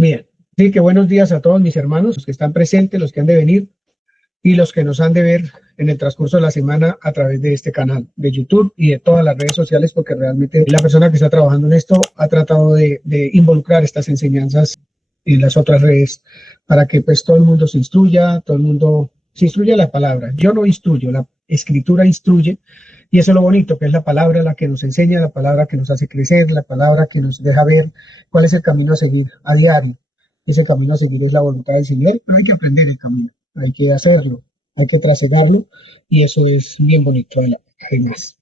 Bien, sí que buenos días a todos mis hermanos, los que están presentes, los que han de venir y los que nos han de ver en el transcurso de la semana a través de este canal de YouTube y de todas las redes sociales, porque realmente la persona que está trabajando en esto ha tratado de involucrar estas enseñanzas en las otras redes para que pues todo el mundo se instruya, todo el mundo se instruya la palabra. Yo no instruyo, la escritura instruye y eso es lo bonito, que es la palabra la que nos enseña, la palabra que nos hace crecer, la palabra que nos deja ver cuál es el camino a seguir a diario. Ese camino a seguir es la voluntad del Señor, pero hay que aprender el camino, hay que hacerlo, hay que trasegarlo y eso es bien bonito. Además,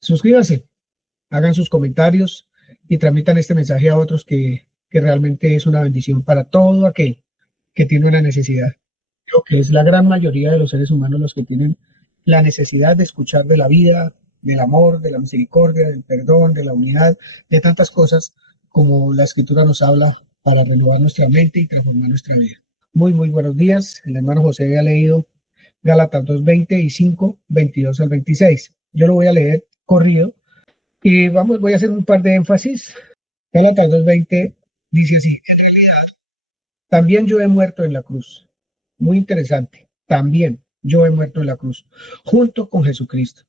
suscríbanse, hagan sus comentarios y transmitan este mensaje a otros que realmente es una bendición para todo aquel que tiene una necesidad. Creo que es la gran mayoría de los seres humanos los que tienen la necesidad de escuchar de la vida, del amor, de la misericordia, del perdón, de la unidad, de tantas cosas como la escritura nos habla para renovar nuestra mente y transformar nuestra vida. Muy, muy buenos días. El hermano José había leído Gálatas 2:20 y 5:22 al 26. Yo lo voy a leer corrido y voy a hacer un par de énfasis. Gálatas 2:20 dice así: en realidad, también yo he muerto en la cruz. Muy interesante. También yo he muerto en la cruz, junto con Jesucristo.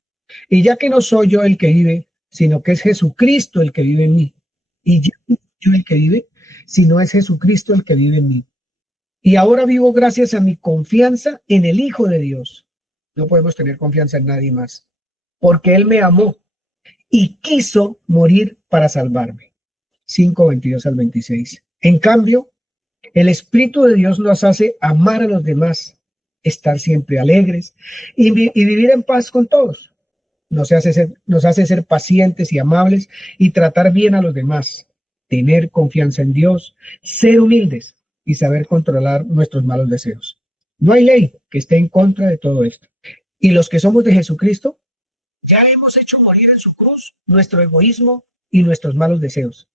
Y ya que no soy yo el que vive, sino que es Jesucristo el que vive en mí. Y ya no soy yo el que vive, sino es Jesucristo el que vive en mí. Y ahora vivo gracias a mi confianza en el Hijo de Dios. No podemos tener confianza en nadie más, porque Él me amó y quiso morir para salvarme. 5:22 al 26. En cambio, el Espíritu de Dios nos hace amar a los demás, estar siempre alegres y vivir en paz con todos. Nos hace ser pacientes y amables y tratar bien a los demás, tener confianza en Dios, ser humildes y saber controlar nuestros malos deseos. No hay ley que esté en contra de todo esto. Y los que somos de Jesucristo, ya hemos hecho morir en su cruz nuestro egoísmo y nuestros malos deseos.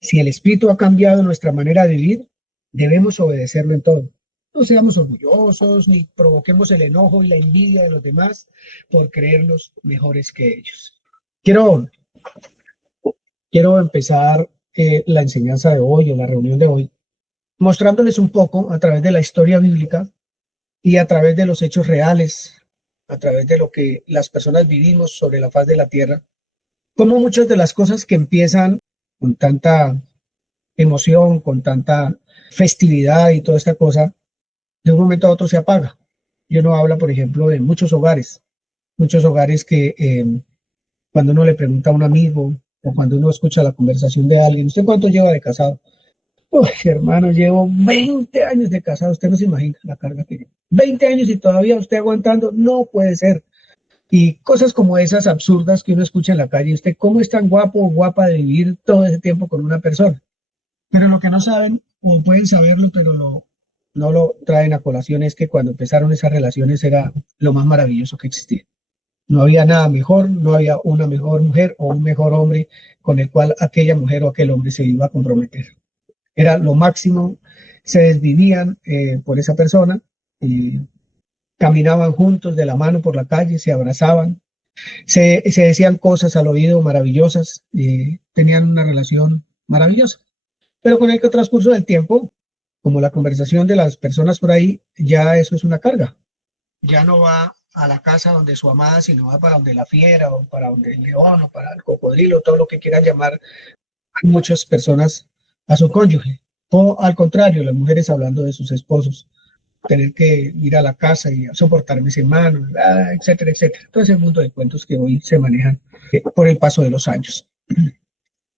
Si el Espíritu ha cambiado nuestra manera de vivir, debemos obedecerlo en todo. No seamos orgullosos ni provoquemos el enojo y la envidia de los demás por creerlos mejores que ellos. Quiero empezar la enseñanza de hoy o la reunión de hoy mostrándoles un poco a través de la historia bíblica y a través de los hechos reales, a través de lo que las personas vivimos sobre la faz de la tierra, cómo muchas de las cosas que empiezan con tanta emoción, con tanta festividad y toda esta cosa, de un momento a otro se apaga. Y uno habla, por ejemplo, de muchos hogares que cuando uno le pregunta a un amigo o cuando uno escucha la conversación de alguien, ¿usted cuánto lleva de casado? Uy, hermano, llevo 20 años de casado, usted no se imagina la carga que llevo. 20 años y todavía usted aguantando, no puede ser. Y cosas como esas absurdas que uno escucha en la calle, usted cómo es tan guapo o guapa de vivir todo ese tiempo con una persona. Pero lo que no saben, o pueden saberlo, pero no lo traen a colación, es que cuando empezaron esas relaciones era lo más maravilloso que existía. No había nada mejor, no había una mejor mujer o un mejor hombre con el cual aquella mujer o aquel hombre se iba a comprometer. Era lo máximo, se desvivían por esa persona, caminaban juntos de la mano por la calle, se abrazaban, se decían cosas al oído maravillosas, tenían una relación maravillosa. Pero con el transcurso del tiempo, como la conversación de las personas por ahí, ya eso es una carga. Ya no va a la casa donde su amada, sino va para donde la fiera o para donde el león o para el cocodrilo, todo lo que quieran llamar a muchas personas a su cónyuge. O al contrario, las mujeres hablando de sus esposos, tener que ir a la casa y soportar mis hermanos, etcétera, etcétera. Todo ese mundo de cuentos que hoy se manejan por el paso de los años.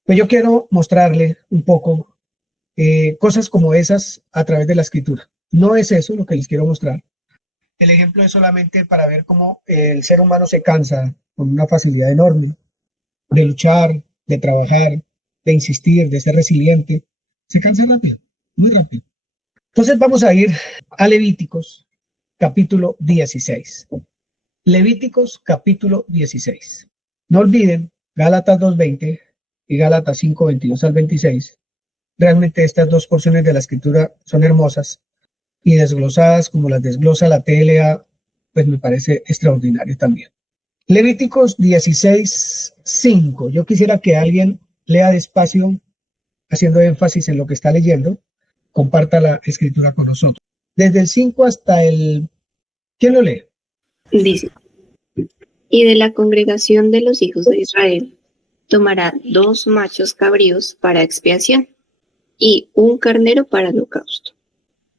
Pues yo quiero mostrarle un poco cosas como esas a través de la escritura. No es eso lo que les quiero mostrar. El ejemplo es solamente para ver cómo el ser humano se cansa con una facilidad enorme de luchar, de trabajar, de insistir, de ser resiliente. Se cansa rápido, muy rápido. Entonces vamos a ir a Levíticos, capítulo 16. Levíticos, capítulo 16. No olviden Gálatas 2:20 y Gálatas 5:22 al 26. Realmente estas dos porciones de la escritura son hermosas y desglosadas como las desglosa la TLA, pues me parece extraordinario también. Levíticos 16:5. Yo quisiera que alguien lea despacio, haciendo énfasis en lo que está leyendo, comparta la escritura con nosotros. Desde el 5 hasta el... ¿Quién lo lee? Dice, y de la congregación de los hijos de Israel tomará 2 machos cabríos para expiación y un carnero para holocausto.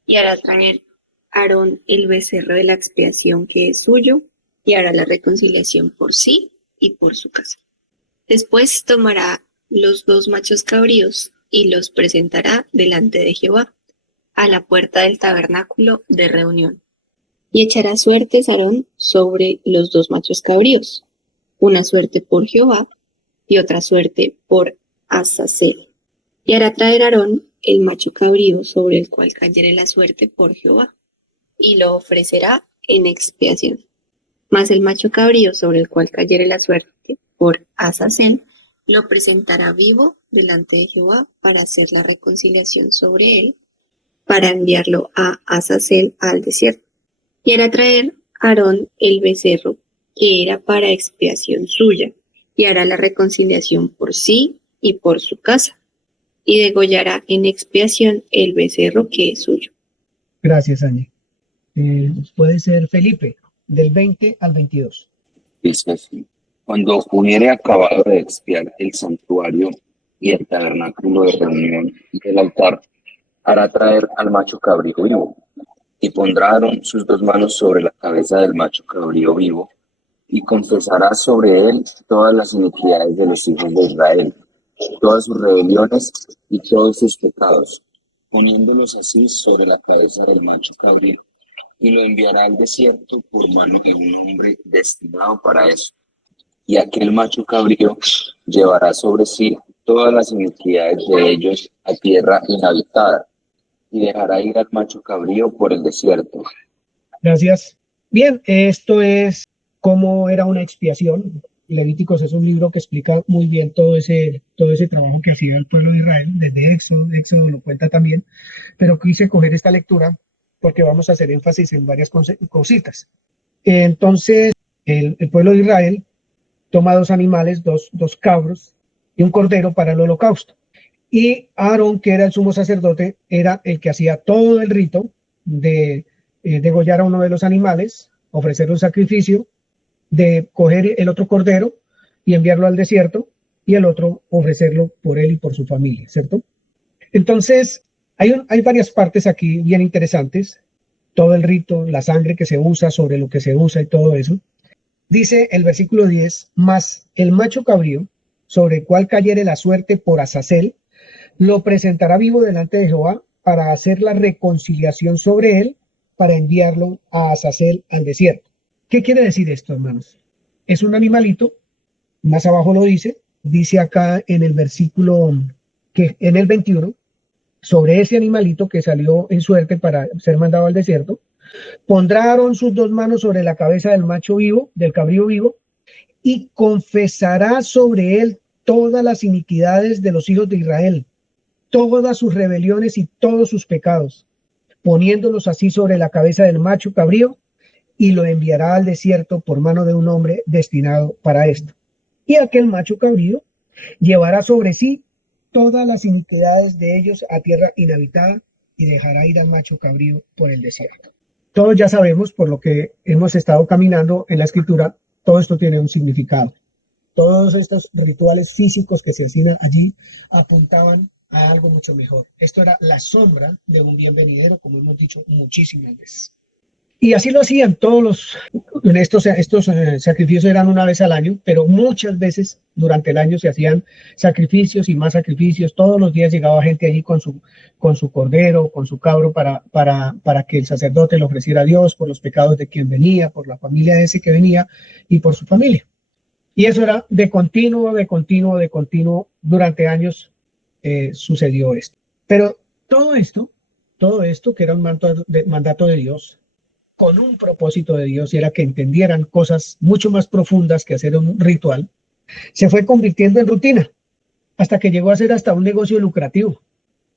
Y hará traer Aarón el becerro de la expiación que es suyo y hará la reconciliación por sí y por su casa. Después tomará los 2 machos cabríos y los presentará delante de Jehová a la puerta del tabernáculo de reunión. Y echará suertes Aarón sobre los 2 machos cabríos, una suerte por Jehová y otra suerte por Azazel. Y hará traer Aarón el macho cabrío sobre el cual cayere la suerte por Jehová, y lo ofrecerá en expiación. Mas el macho cabrío sobre el cual cayere la suerte por Azazel, lo presentará vivo delante de Jehová para hacer la reconciliación sobre él, para enviarlo a Azazel al desierto. Y hará traer Aarón el becerro, que era para expiación suya, y hará la reconciliación por sí y por su casa, y degollará en expiación el becerro que es suyo. Gracias, Ángel. Puede ser Felipe, del 20 al 22. Dice así: cuando hubiere acabado de expiar el santuario y el tabernáculo de reunión y el altar, hará traer al macho cabrío vivo, y pondrá Aarón sus 2 manos sobre la cabeza del macho cabrío vivo, y confesará sobre él todas las iniquidades de los hijos de Israel, todas sus rebeliones y todos sus pecados, poniéndolos así sobre la cabeza del macho cabrío, y lo enviará al desierto por mano de un hombre destinado para eso. Y aquel macho cabrío llevará sobre sí todas las iniquidades de ellos a tierra inhabitada, y dejará ir al macho cabrío por el desierto. Gracias. Bien, esto es cómo era una expiación. Levíticos es un libro que explica muy bien todo ese trabajo que hacía el pueblo de Israel, desde Éxodo lo cuenta también, pero quise coger esta lectura porque vamos a hacer énfasis en varias cositas. Entonces, el pueblo de Israel toma 2 animales, dos cabros y un cordero para el holocausto. Y Aarón, que era el sumo sacerdote, era el que hacía todo el rito de degollar a uno de los animales, ofrecer un sacrificio, de coger el otro cordero y enviarlo al desierto, y el otro ofrecerlo por él y por su familia, ¿cierto? Entonces, hay varias partes aquí bien interesantes, todo el rito, la sangre que se usa, sobre lo que se usa y todo eso. Dice el versículo 10, más el macho cabrío, sobre el cual cayere la suerte por Azazel, lo presentará vivo delante de Jehová para hacer la reconciliación sobre él, para enviarlo a Azazel al desierto. ¿Qué quiere decir esto, hermanos? Es un animalito, más abajo lo dice acá en el versículo, que en el 21, sobre ese animalito que salió en suerte para ser mandado al desierto, pondrá Aarón sus 2 manos sobre la cabeza del macho vivo, del cabrío vivo, y confesará sobre él todas las iniquidades de los hijos de Israel, todas sus rebeliones y todos sus pecados, poniéndolos así sobre la cabeza del macho cabrío, y lo enviará al desierto por mano de un hombre destinado para esto. Y aquel macho cabrío llevará sobre sí todas las iniquidades de ellos a tierra inhabitada, y dejará ir al macho cabrío por el desierto. Todos ya sabemos, por lo que hemos estado caminando en la escritura, todo esto tiene un significado. Todos estos rituales físicos que se hacían allí apuntaban a algo mucho mejor. Esto era la sombra de un bien venidero, como hemos dicho muchísimas veces. Y así lo hacían todos estos sacrificios eran una vez al año, pero muchas veces durante el año se hacían sacrificios y más sacrificios. Todos los días llegaba gente allí con su cordero, con su cabro para que el sacerdote le ofreciera a Dios por los pecados de quien venía, por la familia de ese que venía y por su familia. Y eso era de continuo, durante años sucedió esto. Pero todo esto que era un mandato de Dios, con un propósito de Dios, y era que entendieran cosas mucho más profundas que hacer un ritual, se fue convirtiendo en rutina, hasta que llegó a ser hasta un negocio lucrativo.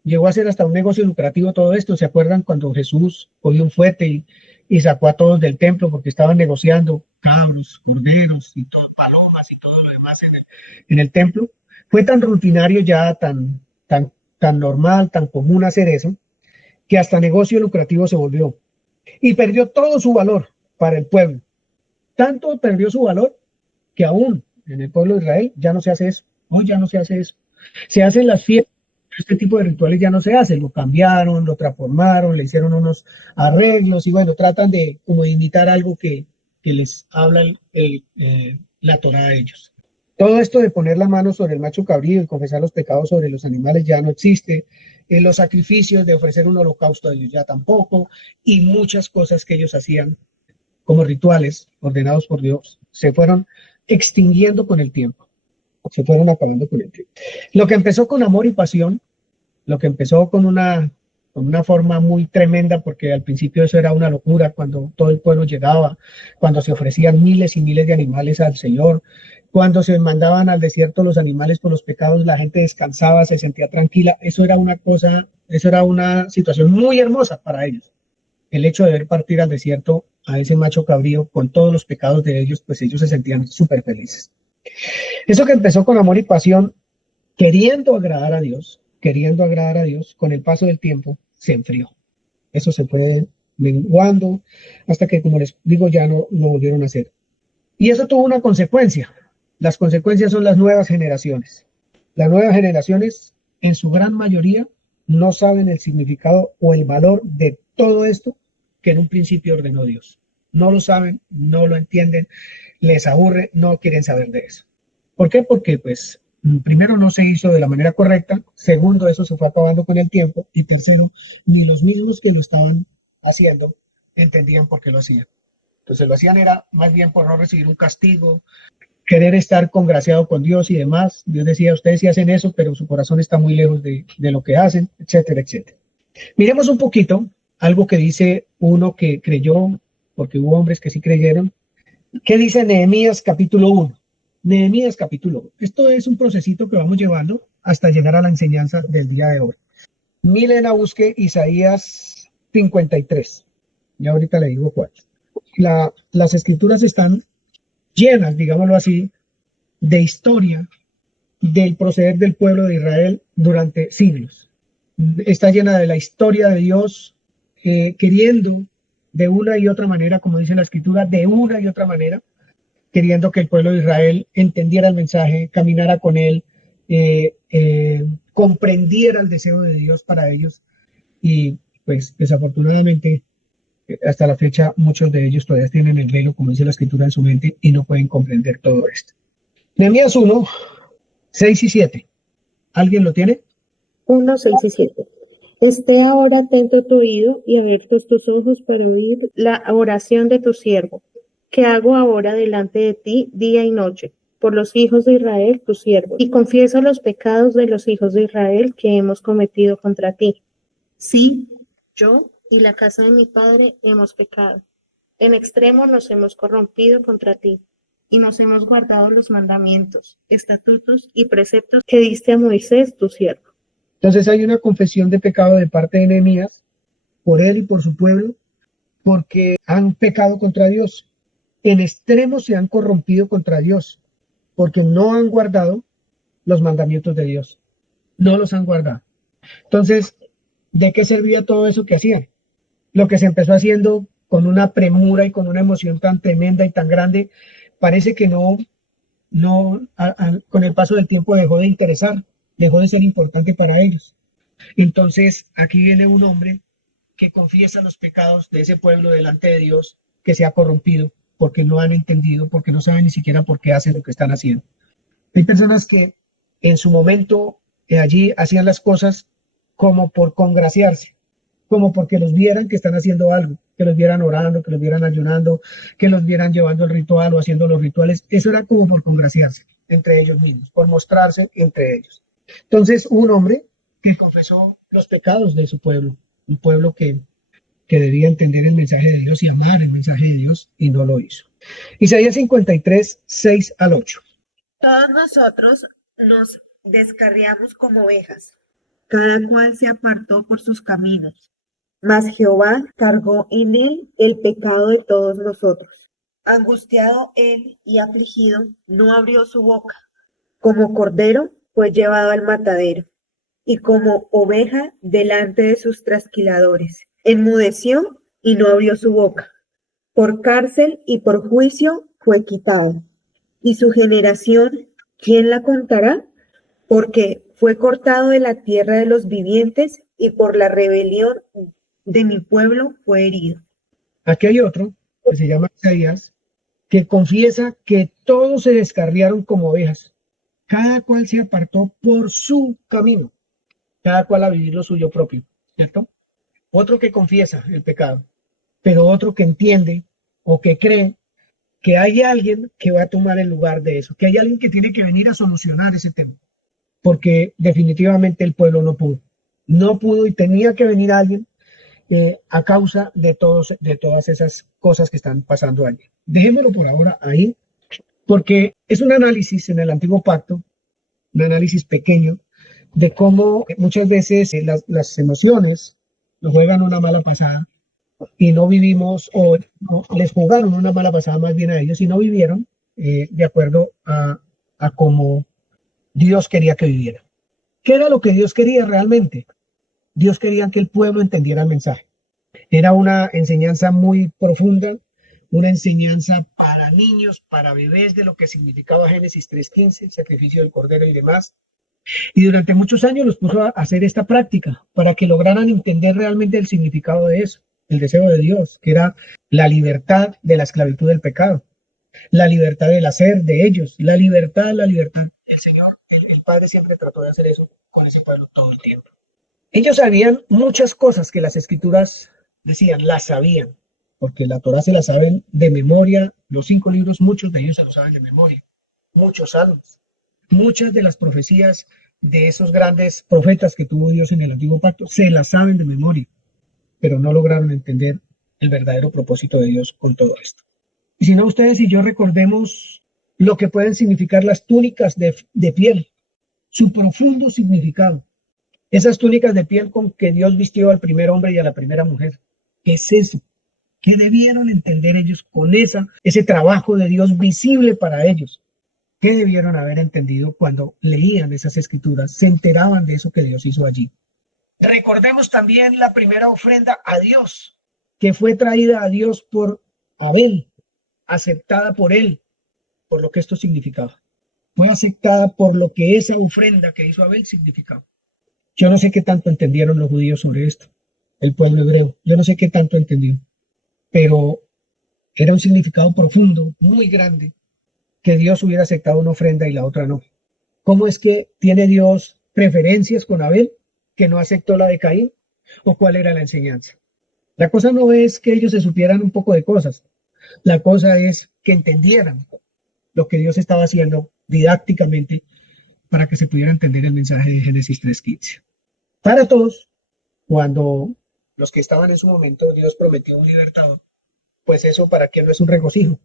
Llegó a ser hasta un negocio lucrativo todo esto. ¿Se acuerdan cuando Jesús cogió un fuete y sacó a todos del templo porque estaban negociando cabros, corderos y todo, palomas y todo lo demás en el templo? Fue tan rutinario ya, tan normal, tan común hacer eso, que hasta negocio lucrativo se volvió y perdió todo su valor para el pueblo. Tanto perdió su valor que aún en el pueblo de Israel ya no se hace eso. Hoy ya no se hace eso. Se hacen las fiestas, este tipo de rituales ya no se hace. Lo cambiaron, lo transformaron, le hicieron unos arreglos y bueno, tratan de como de imitar algo que les habla la Torá a ellos. Todo esto de poner la mano sobre el macho cabrío y confesar los pecados sobre los animales ya no existe. Los sacrificios de ofrecer un holocausto a Dios ya tampoco. Y muchas cosas que ellos hacían como rituales ordenados por Dios se fueron extinguiendo con el tiempo. Se fueron acabando con el tiempo. Lo que empezó con amor y pasión, lo que empezó con una forma muy tremenda, porque al principio eso era una locura, cuando todo el pueblo llegaba, cuando se ofrecían miles y miles de animales al Señor, cuando se mandaban al desierto los animales por los pecados, la gente descansaba, se sentía tranquila. Eso era una cosa, eso era una situación muy hermosa para ellos. El hecho de ver partir al desierto a ese macho cabrío con todos los pecados de ellos, pues ellos se sentían súper felices. Eso que empezó con amor y pasión, queriendo agradar a Dios, con el paso del tiempo se enfrió. Eso se fue menguando hasta que, como les digo, ya no lo volvieron a hacer. Y eso tuvo una consecuencia. Las consecuencias son las nuevas generaciones. Las nuevas generaciones, en su gran mayoría, no saben el significado o el valor de todo esto que en un principio ordenó Dios. No lo saben, no lo entienden, les aburre, no quieren saber de eso. ¿Por qué? Porque pues primero no se hizo de la manera correcta, segundo eso se fue acabando con el tiempo y tercero, ni los mismos que lo estaban haciendo entendían por qué lo hacían. Entonces lo hacían era más bien por no recibir un castigo, querer estar congraciado con Dios y demás. Dios decía, ustedes sí hacen eso, pero su corazón está muy lejos de lo que hacen, etcétera, etcétera. Miremos un poquito algo que dice uno que creyó, porque hubo hombres que sí creyeron. ¿Qué dice Nehemías capítulo 1? Nehemías capítulo 1. Esto es un procesito que vamos llevando hasta llegar a la enseñanza del día de hoy. Milena busque Isaías 53. Ya ahorita le digo cuál. Las escrituras están llenas, digámoslo así, de historia del proceder del pueblo de Israel durante siglos. Está llena de la historia de Dios queriendo de una y otra manera, como dice la escritura, de una y otra manera, queriendo que el pueblo de Israel entendiera el mensaje, caminara con él, comprendiera el deseo de Dios para ellos. Y pues desafortunadamente, hasta la fecha, muchos de ellos todavía tienen el velo, como dice la escritura, en su mente y no pueden comprender todo esto. Nehemías 1, 6 y 7. ¿Alguien lo tiene? 1, 6 y 7. Esté ahora atento tu oído y abiertos tus ojos para oír la oración de tu siervo, que hago ahora delante de ti día y noche, por los hijos de Israel, tus siervos, y confieso los pecados de los hijos de Israel que hemos cometido contra ti. Sí, yo y la casa de mi padre hemos pecado. En extremo nos hemos corrompido contra ti, y nos hemos guardado los mandamientos, estatutos y preceptos que diste a Moisés, tu siervo. Entonces hay una confesión de pecado de parte de Nehemías por él y por su pueblo, porque han pecado contra Dios. En extremo se han corrompido contra Dios, porque no han guardado los mandamientos de Dios. No los han guardado. Entonces, ¿de qué servía todo eso que hacían? Lo que se empezó haciendo con una premura y con una emoción tan tremenda y tan grande, parece que con el paso del tiempo dejó de interesar, dejó de ser importante para ellos. Entonces, aquí viene un hombre que confiesa los pecados de ese pueblo delante de Dios, que se ha corrompido, porque no han entendido, porque no saben ni siquiera por qué hacen lo que están haciendo. Hay personas que en su momento allí hacían las cosas como por congraciarse, como porque los vieran que están haciendo algo, que los vieran orando, que los vieran ayunando, que los vieran llevando el ritual o haciendo los rituales. Eso era como por congraciarse entre ellos mismos, por mostrarse entre ellos. Entonces, un hombre que confesó los pecados de su pueblo, un pueblo que debía entender el mensaje de Dios y amar el mensaje de Dios, y no lo hizo. Isaías 53, 6 al 8. Todos nosotros nos descarriamos como ovejas, cada cual se apartó por sus caminos. Mas Jehová cargó en él el pecado de todos nosotros. Angustiado él y afligido, no abrió su boca. Como cordero fue llevado al matadero, y como oveja delante de sus trasquiladores. Enmudeció y no abrió su boca. Por cárcel y por juicio fue quitado. Y su generación, ¿quién la contará? Porque fue cortado de la tierra de los vivientes y por la rebelión de mi pueblo fue herido. Aquí hay otro que se llama Isaías, que confiesa que todos se descarriaron como ovejas. Cada cual se apartó por su camino, cada cual a vivir lo suyo propio, ¿cierto? Otro que confiesa el pecado, pero otro que entiende o que cree que hay alguien que va a tomar el lugar de eso, que hay alguien que tiene que venir a solucionar ese tema, porque definitivamente el pueblo no pudo y tenía que venir alguien a causa de todas esas cosas que están pasando allí. Déjenmelo por ahora ahí, porque es un análisis en el antiguo pacto, un análisis pequeño, de cómo muchas veces las emociones nos juegan una mala pasada y no vivimos, o no, les jugaron una mala pasada más bien a ellos y no vivieron de acuerdo a cómo Dios quería que vivieran. ¿Qué era lo que Dios quería realmente? Dios quería que el pueblo entendiera el mensaje. Era una enseñanza muy profunda, una enseñanza para niños, para bebés, de lo que significaba Génesis 3:15, el sacrificio del cordero y demás. Y durante muchos años los puso a hacer esta práctica para que lograran entender realmente el significado de eso, el deseo de Dios, que era la libertad de la esclavitud del pecado, la libertad del hacer de ellos, la libertad. El Señor, el Padre siempre trató de hacer eso con ese pueblo todo el tiempo. Ellos sabían muchas cosas que las escrituras decían, las sabían, porque la Torá se la saben de memoria, los 5 libros, muchos de ellos se los saben de memoria, muchos salmos, muchas de las profecías de esos grandes profetas que tuvo Dios en el antiguo pacto, se las saben de memoria, pero no lograron entender el verdadero propósito de Dios con todo esto. Y si no, ustedes y yo recordemos lo que pueden significar las túnicas de piel, su profundo significado. Esas túnicas de piel con que Dios vistió al primer hombre y a la primera mujer. ¿Qué es eso? ¿Qué debieron entender ellos con ese trabajo de Dios visible para ellos? ¿Qué debieron haber entendido cuando leían esas escrituras, se enteraban de eso que Dios hizo allí? Recordemos también la primera ofrenda a Dios, que fue traída a Dios por Abel, aceptada por él, por lo que esto significaba. Fue aceptada por lo que esa ofrenda que hizo Abel significaba. Yo no sé qué tanto entendieron los judíos sobre esto, el pueblo hebreo. Yo no sé qué tanto entendió, pero era un significado profundo, muy grande, que Dios hubiera aceptado una ofrenda y la otra no. ¿Cómo es que tiene Dios preferencias con Abel, que no aceptó la de Caín? ¿O cuál era la enseñanza? La cosa no es que ellos se supieran un poco de cosas. La cosa es que entendieran lo que Dios estaba haciendo didácticamente para que se pudiera entender el mensaje de Génesis 3:15. Para todos, cuando los que estaban en su momento, Dios prometió un libertador, pues eso para qué no es un regocijo.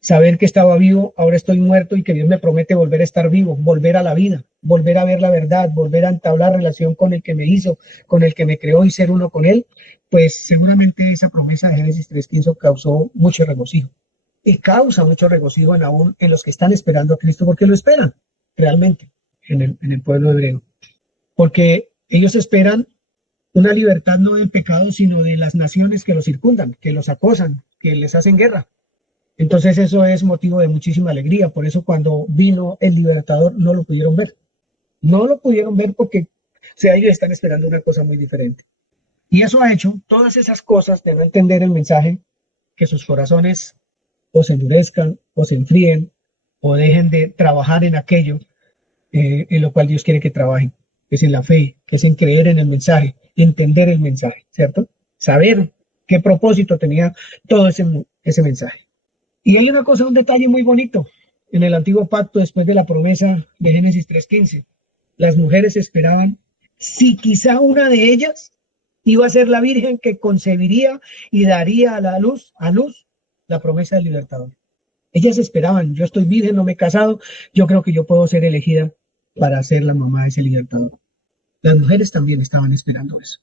Saber que estaba vivo, ahora estoy muerto y que Dios me promete volver a estar vivo, volver a la vida, volver a ver la verdad, volver a entablar relación con el que me hizo, con el que me creó y ser uno con él, pues seguramente esa promesa de Génesis 3:15 causó mucho regocijo. Y causa mucho regocijo aún en los que están esperando a Cristo, porque lo esperan realmente en el pueblo hebreo. Porque ellos esperan una libertad no del pecado, sino de las naciones que los circundan, que los acosan, que les hacen guerra. Entonces eso es motivo de muchísima alegría. Por eso cuando vino el libertador no lo pudieron ver. No lo pudieron ver porque ellos están esperando una cosa muy diferente. Y eso ha hecho todas esas cosas de no entender el mensaje, que sus corazones o se endurezcan o se enfríen o dejen de trabajar en aquello en lo cual Dios quiere que trabajen, que es en la fe, que es en creer en el mensaje, entender el mensaje, ¿cierto? Saber qué propósito tenía todo ese mensaje. Y hay una cosa, un detalle muy bonito. En el antiguo pacto, después de la promesa de Génesis 3:15, las mujeres esperaban si quizá una de ellas iba a ser la virgen que concebiría y daría a luz la promesa del libertador. Ellas esperaban, yo estoy virgen, no me he casado, yo creo que yo puedo ser elegida para ser la mamá de ese libertador. Las mujeres también estaban esperando eso.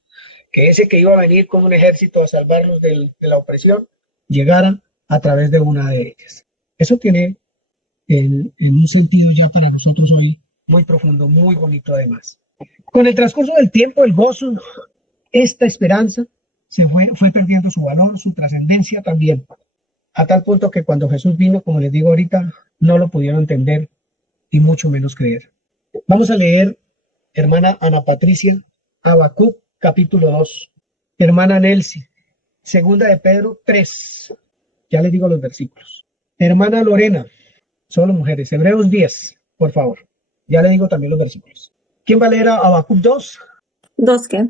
Que ese que iba a venir con un ejército a salvarnos de la opresión, llegara a través de una de ellas. Eso tiene en un sentido ya para nosotros hoy muy profundo, muy bonito además. Con el transcurso del tiempo, el gozo, esta esperanza fue perdiendo su valor, su trascendencia también, a tal punto que cuando Jesús vino, como les digo ahorita, no lo pudieron entender y mucho menos creer. Vamos a leer, hermana Ana Patricia, Habacuc, capítulo 2. Hermana Nelcy, segunda de Pedro 3. Ya les digo los versículos. Hermana Lorena, solo mujeres, Hebreos 10, por favor. Ya le digo también los versículos. ¿Quién va a leer a Habacuc 2? ¿Dos qué?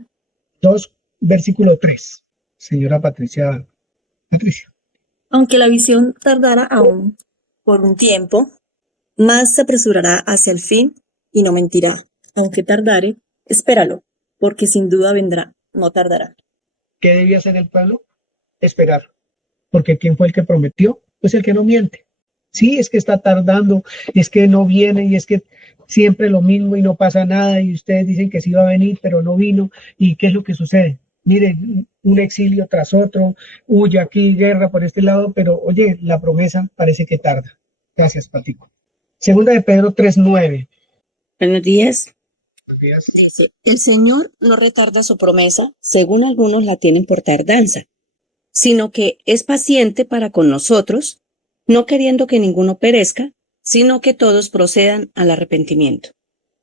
2, versículo 3. Señora Patricia. Patricia. Aunque la visión tardara aún por un tiempo, más se apresurará hacia el fin y no mentirá. Aunque tardare, espéralo, porque sin duda vendrá, no tardará. ¿Qué debía hacer el pueblo? Esperar. Porque ¿quién fue el que prometió? Pues el que no miente. Sí, es que está tardando, es que no viene y es que siempre lo mismo y no pasa nada y ustedes dicen que sí iba a venir, pero no vino. ¿Y qué es lo que sucede? Miren, un exilio tras otro, huye aquí, guerra por este lado, pero oye, la promesa parece que tarda. Gracias, Patico. Segunda de Pedro 3:9. Buenos días. Buenos días. Dice, el Señor no retarda su promesa, según algunos la tienen por tardanza, sino que es paciente para con nosotros, no queriendo que ninguno perezca, sino que todos procedan al arrepentimiento.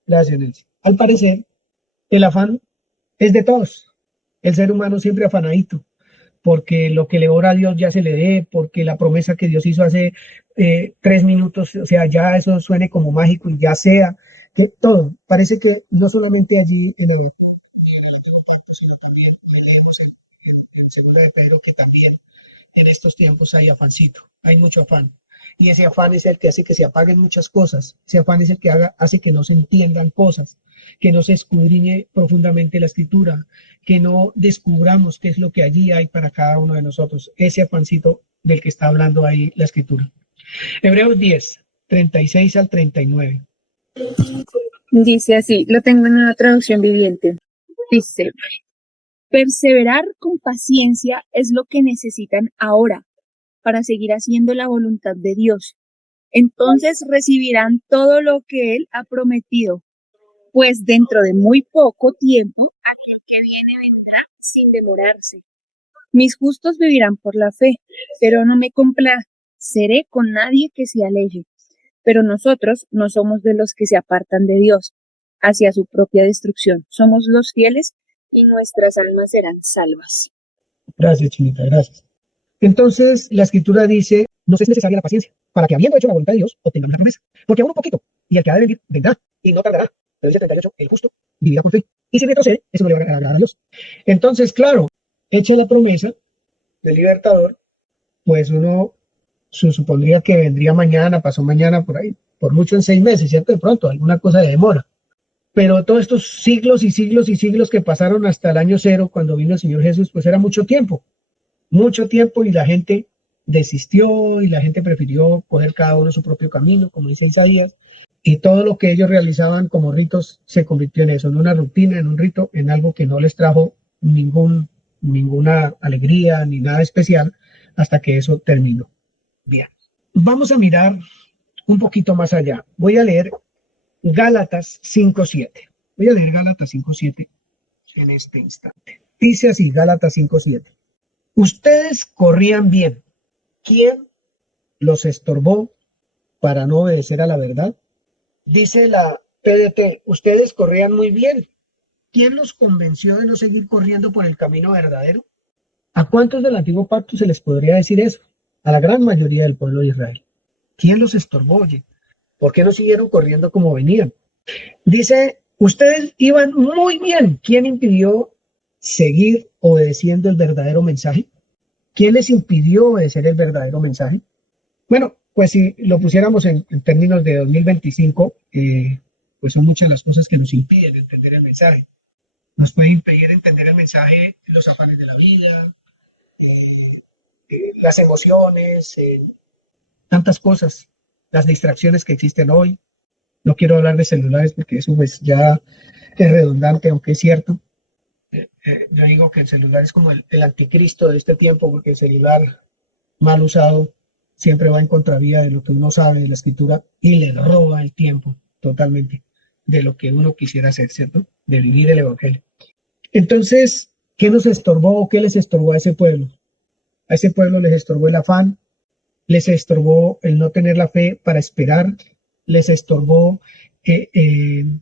Gracias, Nelson. Al parecer, el afán es de todos. El ser humano siempre afanadito, porque lo que le ora a Dios ya se le dé, porque la promesa que Dios hizo hace 3 minutos, o sea, ya eso suene como mágico y ya sea, que todo. Parece que no solamente allí en el sino también muy lejos en Segunda de Pedro, que también en estos tiempos hay afancito, hay mucho afán. Y ese afán es el que hace que se apaguen muchas cosas. Ese afán es el que hace que no se entiendan cosas, que no se escudriñe profundamente la escritura, que no descubramos qué es lo que allí hay para cada uno de nosotros. Ese afancito del que está hablando ahí la escritura. Hebreos 10, 36 al 39. Dice así, lo tengo en una traducción viviente. Dice, perseverar con paciencia es lo que necesitan ahora para seguir haciendo la voluntad de Dios. Entonces recibirán todo lo que Él ha prometido, pues dentro de muy poco tiempo, aquel que viene vendrá sin demorarse. Mis justos vivirán por la fe, pero no me complaceré con nadie que se aleje. Pero nosotros no somos de los que se apartan de Dios hacia su propia destrucción. Somos los fieles y nuestras almas serán salvas. Gracias, Chinita, gracias. Entonces, la escritura dice, nos es necesaria la paciencia, para que habiendo hecho la voluntad de Dios, obtengamos la promesa. Porque aún un poquito, y el que ha de venir, vendrá, y no tardará. Pero dice 38, el justo vivirá por fe. Y si retrocede, eso no le va a agradar a Dios. Entonces, claro, hecha la promesa del libertador, pues uno supondría que vendría mañana, pasó mañana, por ahí, por mucho en 6 meses, ¿cierto? De pronto, alguna cosa de demora. Pero todos estos siglos y siglos y siglos que pasaron hasta el año 0, cuando vino el Señor Jesús, pues era mucho tiempo y la gente desistió y la gente prefirió coger cada uno su propio camino, como dice Isaías, y todo lo que ellos realizaban como ritos se convirtió en eso, en una rutina, en un rito, en algo que no les trajo ninguna alegría ni nada especial hasta que eso terminó. Bien, vamos a mirar un poquito más allá. Voy a leer Gálatas 5:7. Voy a leer Gálatas 5:7 en este instante. Dice así, Gálatas 5:7. Ustedes corrían bien. ¿Quién los estorbó para no obedecer a la verdad? Dice la PDT, ustedes corrían muy bien. ¿Quién los convenció de no seguir corriendo por el camino verdadero? ¿A cuántos del antiguo pacto se les podría decir eso? A la gran mayoría del pueblo de Israel. ¿Quién los estorbó? Oye, ¿por qué no siguieron corriendo como venían? Dice, ustedes iban muy bien. ¿Quién impidió seguir obedeciendo el verdadero mensaje? ¿Quién les impidió obedecer el verdadero mensaje? Bueno, pues si lo pusiéramos en términos de 2025, pues son muchas las cosas que nos impiden entender el mensaje. Nos puede impedir entender el mensaje los afanes de la vida, las emociones, tantas cosas, las distracciones que existen hoy. No quiero hablar de celulares porque eso pues ya es redundante, aunque es cierto. Yo digo que el celular es como el anticristo de este tiempo, porque el celular mal usado siempre va en contravía de lo que uno sabe de la escritura y le roba el tiempo totalmente de lo que uno quisiera hacer, ¿cierto? de vivir el Evangelio. Entonces, ¿qué nos estorbó o qué les estorbó a ese pueblo? A ese pueblo les estorbó el afán, les estorbó el no tener la fe para esperar, les estorbó el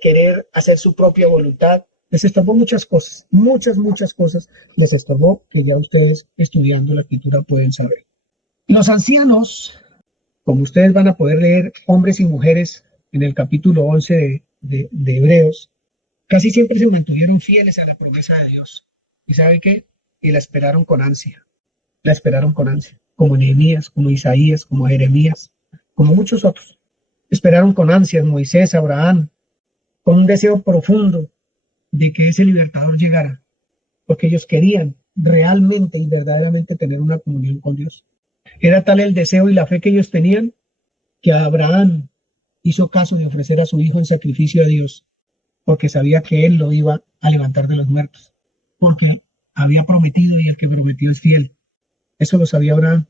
querer hacer su propia voluntad, les estorbó muchas cosas, muchas cosas les estorbó que ya ustedes estudiando la escritura pueden saber. Los ancianos, como ustedes van a poder leer, hombres y mujeres en el capítulo 11 de Hebreos, casi siempre se mantuvieron fieles a la promesa de Dios. ¿Y sabe qué? Y la esperaron con ansia, como Nehemías, como Isaías, como Jeremías, como muchos otros. Esperaron con ansias Moisés, Abraham, con un deseo profundo de que ese libertador llegara, porque ellos querían realmente y verdaderamente tener una comunión con Dios. Era tal el deseo y la fe que ellos tenían que Abraham hizo caso de ofrecer a su hijo en sacrificio a Dios, porque sabía que él lo iba a levantar de los muertos, porque había prometido y el que prometió es fiel. Eso lo sabía Abraham.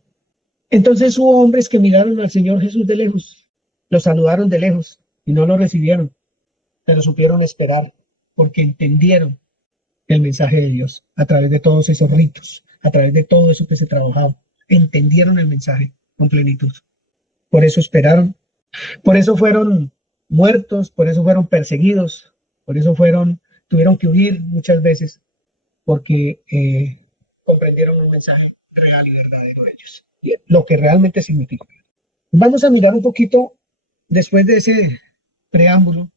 Entonces hubo hombres que miraron al Señor Jesús de lejos, lo saludaron de lejos y no lo recibieron, pero supieron esperar porque entendieron el mensaje de Dios a través de todos esos ritos, a través de todo eso que se trabajaba. Entendieron el mensaje con plenitud. Por eso esperaron, por eso fueron muertos, por eso fueron perseguidos, por eso tuvieron que huir muchas veces, porque comprendieron un mensaje real y verdadero de ellos, lo que realmente significa. Vamos a mirar un poquito, después de ese preámbulo,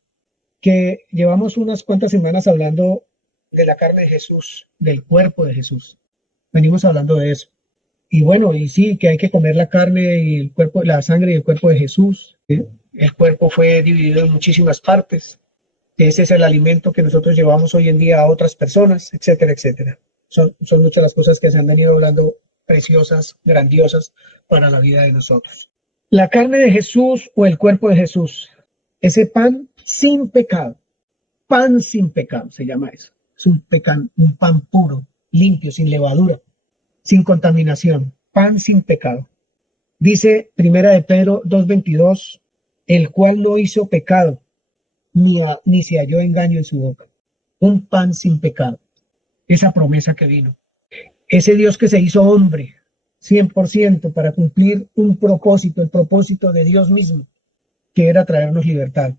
que llevamos unas cuantas semanas hablando de la carne de Jesús, del cuerpo de Jesús. Venimos hablando de eso. Y bueno, y sí, que hay que comer la carne y el cuerpo, la sangre y el cuerpo de Jesús. El cuerpo fue dividido en muchísimas partes. Ese es el alimento que nosotros llevamos hoy en día a otras personas, etcétera, etcétera. Son muchas las cosas que se han venido hablando, preciosas, grandiosas para la vida de nosotros. La carne de Jesús o el cuerpo de Jesús, ese pan sin pecado se llama eso. Es un pan puro, limpio, sin levadura, sin contaminación, pan sin pecado. Dice Primera de Pedro 2:22, el cual no hizo pecado, ni se halló engaño en su boca. Un pan sin pecado. Esa promesa que vino. Ese Dios que se hizo hombre, 100% para cumplir un propósito, el propósito de Dios mismo, que era traernos libertad,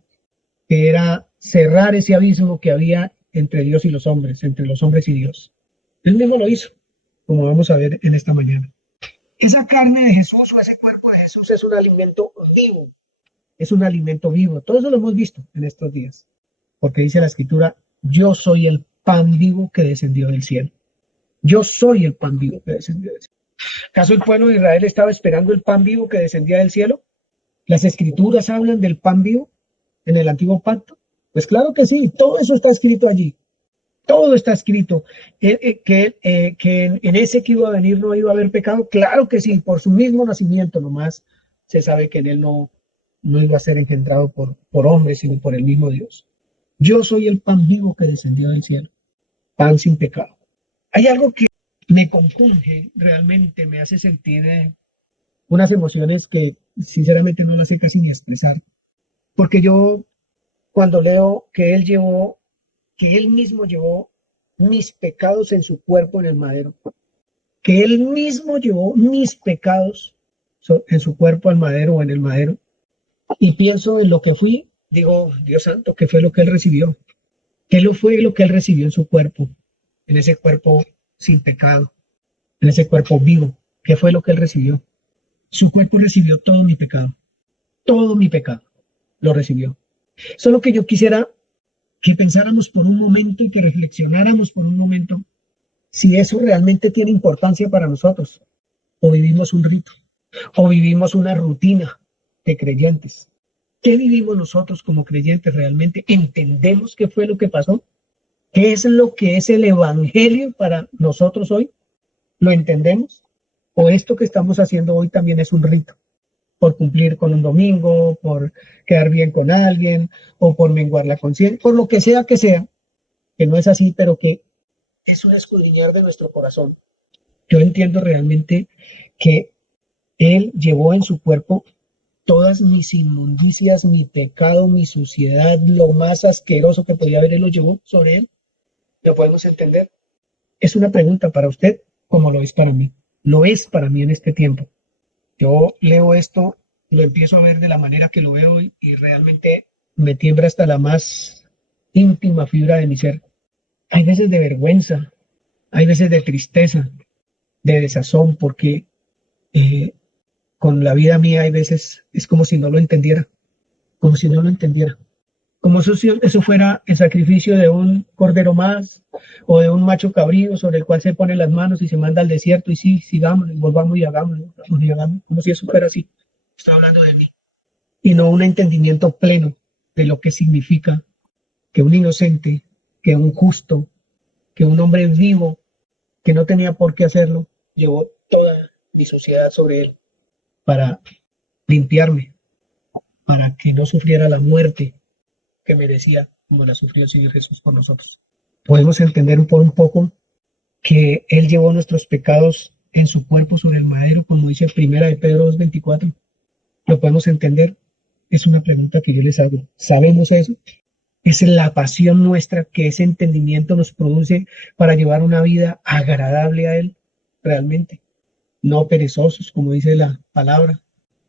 que era cerrar ese abismo que había entre Dios y los hombres, entre los hombres y Dios. Él mismo lo hizo, como vamos a ver en esta mañana. Esa carne de Jesús o ese cuerpo de Jesús es un alimento vivo. Es un alimento vivo. Todo eso lo hemos visto en estos días. Porque dice la Escritura, yo soy el pan vivo que descendió del cielo. Yo soy el pan vivo que descendió del cielo. ¿Acaso el pueblo de Israel estaba esperando el pan vivo que descendía del cielo? ¿Las Escrituras hablan del pan vivo en el antiguo pacto? Pues claro que sí, todo eso está escrito allí. Todo está escrito. Que en ese que iba a venir no iba a haber pecado. Claro que sí, por su mismo nacimiento nomás se sabe que en él no iba a ser engendrado por hombres, sino por el mismo Dios. Yo soy el pan vivo que descendió del cielo, pan sin pecado. Hay algo que me compunge, realmente me hace sentir unas emociones que sinceramente no las sé casi ni expresar. Porque yo, cuando leo que él mismo llevó mis pecados en su cuerpo en el madero, que él mismo llevó mis pecados en su cuerpo al madero o en el madero, y pienso en lo que fui, digo, Dios santo, ¿qué fue lo que él recibió? ¿Qué fue lo que él recibió en su cuerpo? En ese cuerpo sin pecado, en ese cuerpo vivo. ¿Qué fue lo que él recibió? Su cuerpo recibió todo mi pecado lo recibió. Solo que yo quisiera que pensáramos por un momento y que reflexionáramos por un momento si eso realmente tiene importancia para nosotros, o vivimos un rito, o vivimos una rutina de creyentes. ¿Qué vivimos nosotros como creyentes realmente? ¿Entendemos qué fue lo que pasó? ¿Qué es lo que es el evangelio para nosotros hoy? ¿Lo entendemos? ¿O esto que estamos haciendo hoy también es un rito? Por cumplir con un domingo, por quedar bien con alguien, o por menguar la conciencia, por lo que sea, que no es así, pero que es un escudriñar de nuestro corazón. Yo entiendo realmente que él llevó en su cuerpo todas mis inmundicias, mi pecado, mi suciedad, lo más asqueroso que podía haber, Él lo llevó sobre Él. ¿Lo podemos entender? Es una pregunta para usted, como lo es para mí. Lo es para mí en este tiempo. Yo leo esto, lo empiezo a ver de la manera que lo veo y realmente me tiembla hasta la más íntima fibra de mi ser. Hay veces de vergüenza, hay veces de tristeza, de desazón, porque con la vida mía hay veces es como si no lo entendiera, como si no lo entendiera. Como eso fuera el sacrificio de un cordero más o de un macho cabrío sobre el cual se pone las manos y se manda al desierto y sí, sigamos, volvamos y hagámoslo, como si eso fuera así. Estoy hablando de mí. Y no un entendimiento pleno de lo que significa que un inocente, que un justo, que un hombre vivo, que no tenía por qué hacerlo, llevó toda mi suciedad sobre él para limpiarme, para que no sufriera la muerte que merecía como la sufrió el Señor Jesús por nosotros. Podemos entender por un poco que Él llevó nuestros pecados en su cuerpo sobre el madero, como dice Primera de Pedro 2:24. ¿Lo podemos entender? Es una pregunta que yo les hago. ¿Sabemos eso? Es la pasión nuestra que ese entendimiento nos produce para llevar una vida agradable a Él, realmente. No perezosos, como dice la palabra,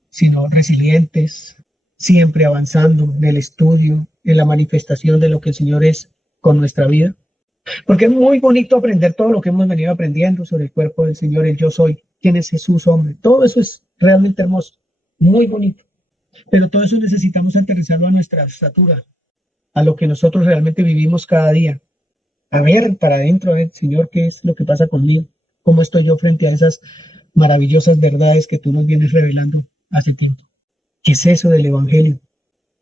sino resilientes, siempre avanzando en el estudio, en la manifestación de lo que el Señor es con nuestra vida. Porque es muy bonito aprender todo lo que hemos venido aprendiendo sobre el cuerpo del Señor, el yo soy, quién es Jesús, hombre. Todo eso es realmente hermoso, muy bonito. Pero todo eso necesitamos aterrizarlo a nuestra estatura, a lo que nosotros realmente vivimos cada día. A ver para adentro, a ver, Señor, qué es lo que pasa conmigo, cómo estoy yo frente a esas maravillosas verdades que tú nos vienes revelando hace tiempo. ¿Qué es eso del Evangelio?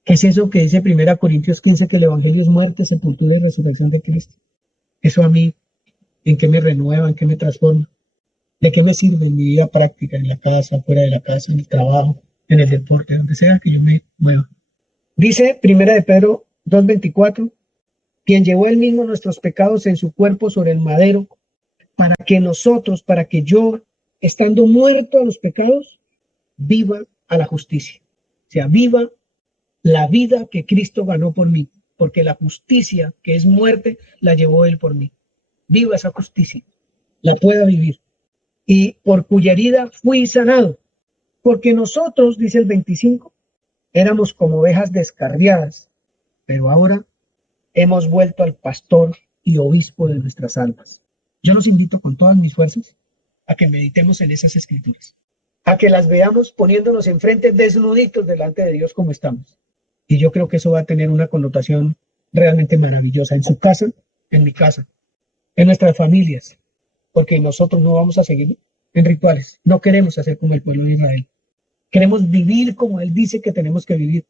¿Qué es eso que dice 1 Corintios 15, que el Evangelio es muerte, sepultura y resurrección de Cristo? Eso a mí, ¿en qué me renueva, en qué me transforma? ¿De qué me sirve en mi vida práctica, en la casa, fuera de la casa, en el trabajo, en el deporte, donde sea que yo me mueva? Dice 1 de Pedro 2:24, quien llevó él mismo nuestros pecados en su cuerpo sobre el madero, para que yo, estando muerto a los pecados, viva a la justicia. O sea, viva la vida que Cristo ganó por mí, porque la justicia, que es muerte, la llevó Él por mí. Viva esa justicia, la pueda vivir. Y por cuya herida fui sanado, porque nosotros, dice el 25, éramos como ovejas descarriadas, pero ahora hemos vuelto al pastor y obispo de nuestras almas. Yo los invito con todas mis fuerzas a que meditemos en esas escrituras, a que las veamos poniéndonos enfrente desnuditos delante de Dios como estamos. Y yo creo que eso va a tener una connotación realmente maravillosa en su casa, en mi casa, en nuestras familias, porque nosotros no vamos a seguir en rituales. No queremos hacer como el pueblo de Israel. Queremos vivir como Él dice que tenemos que vivir.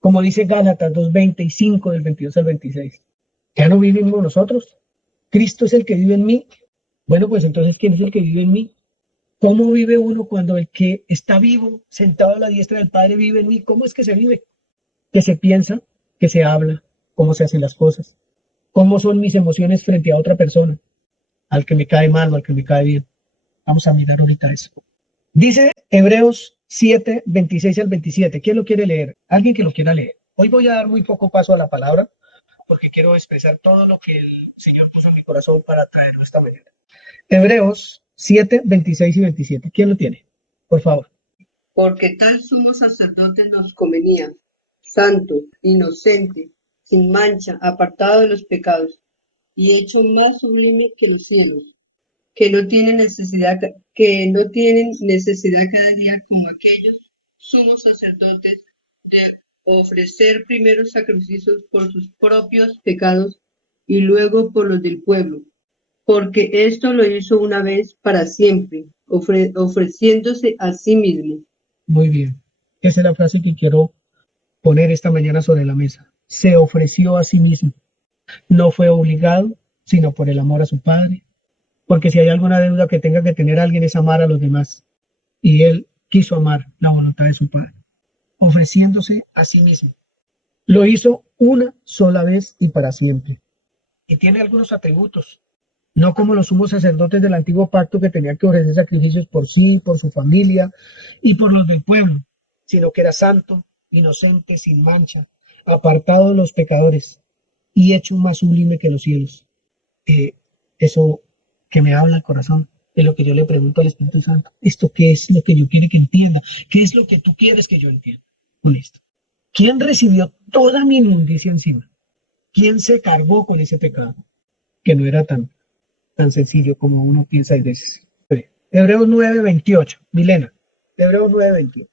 Como dice Gálatas 2:25 del 22 al 26. Ya no vivimos nosotros. Cristo es el que vive en mí. Bueno, pues entonces, ¿quién es el que vive en mí? ¿Cómo vive uno cuando el que está vivo, sentado a la diestra del Padre, vive en mí? ¿Cómo es que se vive? ¿Qué se piensa? ¿Qué se habla? ¿Cómo se hacen las cosas? ¿Cómo son mis emociones frente a otra persona? Al que me cae mal o al que me cae bien. Vamos a mirar ahorita eso. Dice Hebreos 7:26 al 27. ¿Quién lo quiere leer? Alguien que lo quiera leer. Hoy voy a dar muy poco paso a la palabra porque quiero expresar todo lo que el Señor puso en mi corazón para traerlo esta mañana. Hebreos 7:26 y 27. ¿Quién lo tiene? Por favor. Porque tal sumo sacerdote nos convenía, santo, inocente, sin mancha, apartado de los pecados, y hecho más sublime que los cielos, que no tienen necesidad cada día como aquellos sumos sacerdotes de ofrecer primero sacrificios por sus propios pecados y luego por los del pueblo, porque esto lo hizo una vez para siempre, ofreciéndose a sí mismo. Muy bien. Esa es la frase que quiero poner esta mañana sobre la mesa. Se ofreció a sí mismo. No fue obligado, sino por el amor a su Padre. Porque si hay alguna deuda que tenga que tener alguien es amar a los demás. Y Él quiso amar la voluntad de su Padre, ofreciéndose a sí mismo. Lo hizo una sola vez y para siempre. Y tiene algunos atributos. No como los sumos sacerdotes del antiguo pacto que tenían que ofrecer sacrificios por sí, por su familia y por los del pueblo, sino que era santo, inocente, sin mancha, apartado de los pecadores y hecho más sublime que los cielos. Eso que me habla el corazón es lo que yo le pregunto al Espíritu Santo. ¿Esto qué es lo que yo quiero que entienda? ¿Qué es lo que tú quieres que yo entienda con esto? ¿Quién recibió toda mi inmundicia encima? ¿Quién se cargó con ese pecado? Que no era tan sencillo como uno piensa a veces. Hebreos 9:28, Milena. Hebreos 9:28.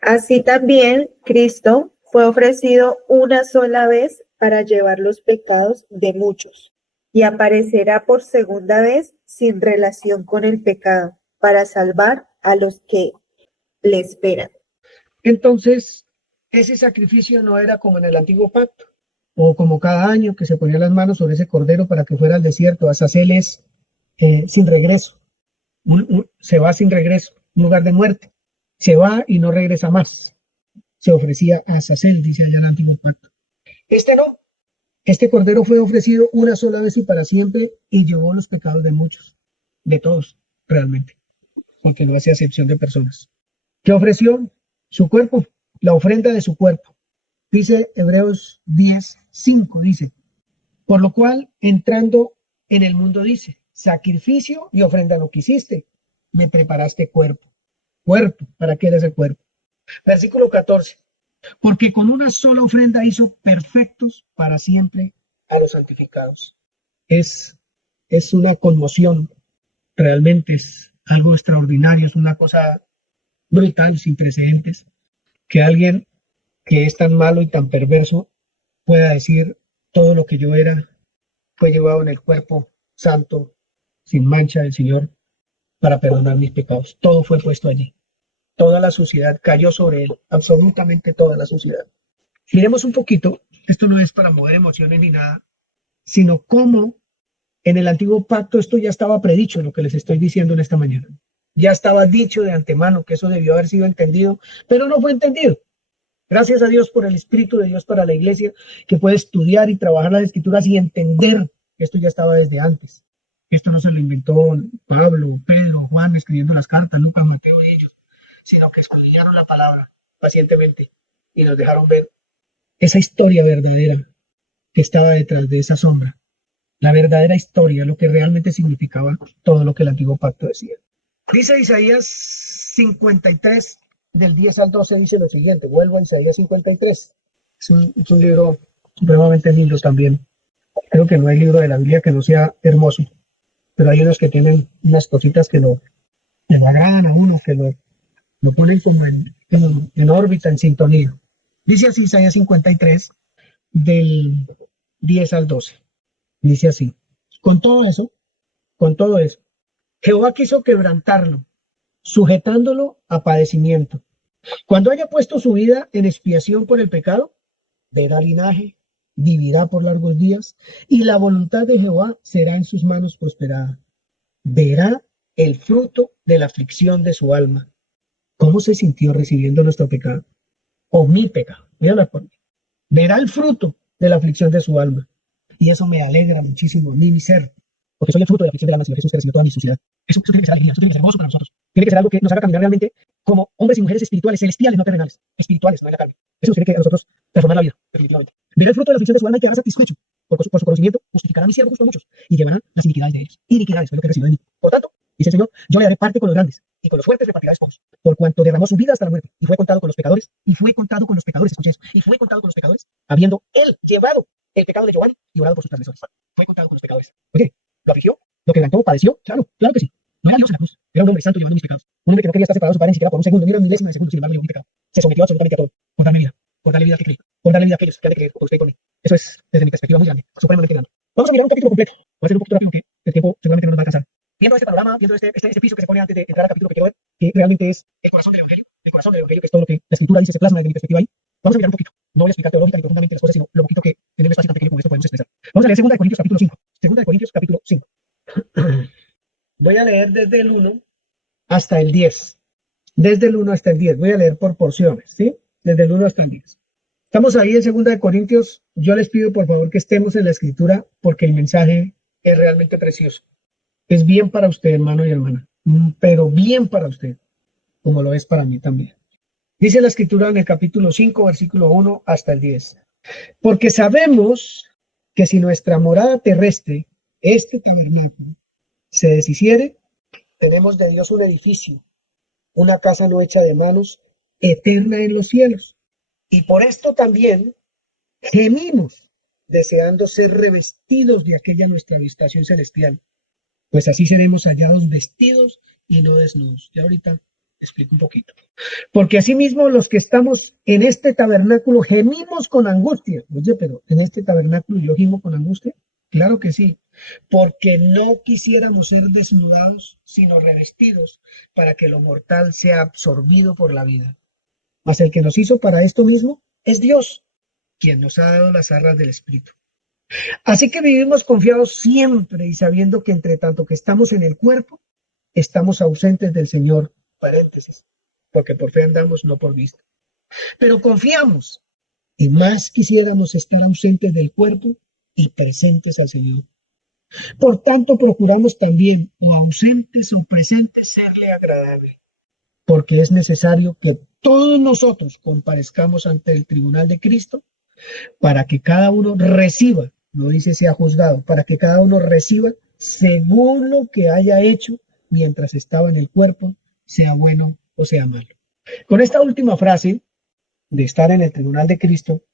Así también Cristo fue ofrecido una sola vez para llevar los pecados de muchos y aparecerá por segunda vez sin relación con el pecado para salvar a los que le esperan. Entonces, ese sacrificio no era como en el antiguo pacto, o como cada año que se ponía las manos sobre ese cordero para que fuera al desierto. Azazel es sin regreso, se va sin regreso, un lugar de muerte, se va y no regresa más. Se ofrecía a Azazel, dice allá en el antiguo pacto. Este no, este cordero fue ofrecido una sola vez y para siempre y llevó los pecados de muchos, de todos, realmente, porque no hacía excepción de personas. ¿Qué ofreció? Su cuerpo, la ofrenda de su cuerpo. Dice Hebreos 10:5, dice, por lo cual, entrando en el mundo, dice, sacrificio y ofrenda no quisiste, me preparaste cuerpo. Cuerpo, ¿para qué era ese cuerpo? Versículo 14, porque con una sola ofrenda hizo perfectos para siempre a los santificados. Es una conmoción, realmente es algo extraordinario, es una cosa brutal, sin precedentes, que alguien que es tan malo y tan perverso pueda decir todo lo que yo era fue llevado en el cuerpo santo, sin mancha del Señor, para perdonar mis pecados. Todo fue puesto allí. Toda la suciedad cayó sobre él, absolutamente toda la suciedad. Miremos un poquito, esto no es para mover emociones ni nada, sino cómo en el antiguo pacto esto ya estaba predicho, lo que les estoy diciendo en esta mañana. Ya estaba dicho de antemano que eso debió haber sido entendido, pero no fue entendido. Gracias a Dios por el Espíritu de Dios para la iglesia, que puede estudiar y trabajar las Escrituras y entender que esto ya estaba desde antes. Esto no se lo inventó Pablo, Pedro, Juan escribiendo las cartas, Lucas, Mateo y ellos, sino que escudriñaron la palabra pacientemente y nos dejaron ver esa historia verdadera que estaba detrás de esa sombra. La verdadera historia, lo que realmente significaba todo lo que el antiguo pacto decía. Dice Isaías 53, del 10 al 12, dice lo siguiente. Vuelvo a Isaías 53. Es un libro supremamente lindo también. Creo que no hay libro de la Biblia que no sea hermoso, pero hay unos que tienen unas cositas que lo agradan a uno, que lo ponen como en órbita, en sintonía. Dice así Isaías 53, del 10 al 12. Dice así, con todo eso, Jehová quiso quebrantarlo, sujetándolo a padecimiento. Cuando haya puesto su vida en expiación por el pecado, verá linaje, vivirá por largos días, y la voluntad de Jehová será en sus manos prosperada. Verá el fruto de la aflicción de su alma. ¿Cómo se sintió recibiendo nuestro pecado? O mi pecado. Mírala por mí. Verá el fruto de la aflicción de su alma. Y eso me alegra muchísimo a mí, mi ser, porque soy el fruto de la aflicción del alma del Señor Jesús, que recibió toda mi suciedad. Eso tiene que ser alegría, eso tiene que ser gozo para nosotros. Tiene que ser algo que nos haga caminar realmente como hombres y mujeres espirituales, celestiales, no terrenales. Espirituales, no en la carne. Eso nos tiene que a nosotros transformar la vida, definitivamente. Verá el fruto de la aflicción de su alma y quedará satisfecho. Por su conocimiento, justificará a mi siervo justo a muchos y llevará las iniquidades de ellos. Iniquidades fue lo que recibió de mí. Por tanto, dice el Señor, yo le daré parte con los grandes y con los fuertes repartirá despojos, por cuanto derramó su vida hasta la muerte y fue contado con los pecadores, escuché eso, y fue contado con los pecadores, habiendo él llevado el pecado de Giovanni y orado por sus transgresores. Fue contado con los pecadores. Oye, ¿lo afligió? ¿Lo quebrantó? ¿Padeció? Claro, claro que sí. No era Dios en la cruz, era un hombre santo llevando mis pecados. Un hombre que no quería estar separado de su padre ni siquiera por un segundo, ni una milésima de segundo, sin embargo, llevó mi pecado. Se sometió absolutamente a todo, por darme vida al que creí, por darle vida a aquellos que han de creer, por usted y por mí. Eso es, desde mi perspectiva, muy grande, supremamente grande. Vamos a mirar un capítulo completo. Voy a hacer un poquito rápido porque el tiempo seguramente no nos va a alcanzar. Viendo este panorama, viendo este piso que se pone antes de entrar al capítulo que quiero ver, que realmente es el corazón del Evangelio, que es todo lo que la Escritura dice, se plasma desde mi perspectiva ahí. Vamos a mirar un poquito. No voy a explicar teológica ni profundamente las cosas, sino lo poquito que en el espacio tan pequeño como esto podemos expresar. Vamos a leer 2 de Corintios capítulo 5. 2 de Corintios capítulo 5. Voy a leer desde el 1 hasta el 10. Desde el 1 hasta el 10. Voy a leer por porciones, ¿sí? Desde el 1 hasta el 10. Estamos ahí en 2 de Corintios. Yo les pido por favor que estemos en la Escritura porque el mensaje es realmente precioso. Es bien para usted, hermano y hermana, pero bien para usted, como lo es para mí también. Dice la escritura en el capítulo 5, versículo 1 hasta el 10. Porque sabemos que si nuestra morada terrestre, este tabernáculo, se deshiciere, tenemos de Dios un edificio, una casa no hecha de manos, eterna en los cielos. Y por esto también gemimos, deseando ser revestidos de aquella nuestra habitación celestial, pues así seremos hallados vestidos y no desnudos. Y ahorita explico un poquito. Porque asimismo los que estamos en este tabernáculo gemimos con angustia. Oye, pero en este tabernáculo yo gimo con angustia. Claro que sí, porque no quisiéramos ser desnudados, sino revestidos, para que lo mortal sea absorbido por la vida. Mas el que nos hizo para esto mismo es Dios, quien nos ha dado las arras del Espíritu. Así que vivimos confiados siempre y sabiendo que entre tanto que estamos en el cuerpo, estamos ausentes del Señor, paréntesis, porque por fe andamos, no por vista. Pero confiamos y más quisiéramos estar ausentes del cuerpo y presentes al Señor. Por tanto, procuramos también, o ausentes o presentes, serle agradable, porque es necesario que todos nosotros comparezcamos ante el tribunal de Cristo para que cada uno reciba, no dice sea juzgado, para que cada uno reciba según lo que haya hecho mientras estaba en el cuerpo, sea bueno o sea malo. Con esta última frase de estar en el tribunal de Cristo,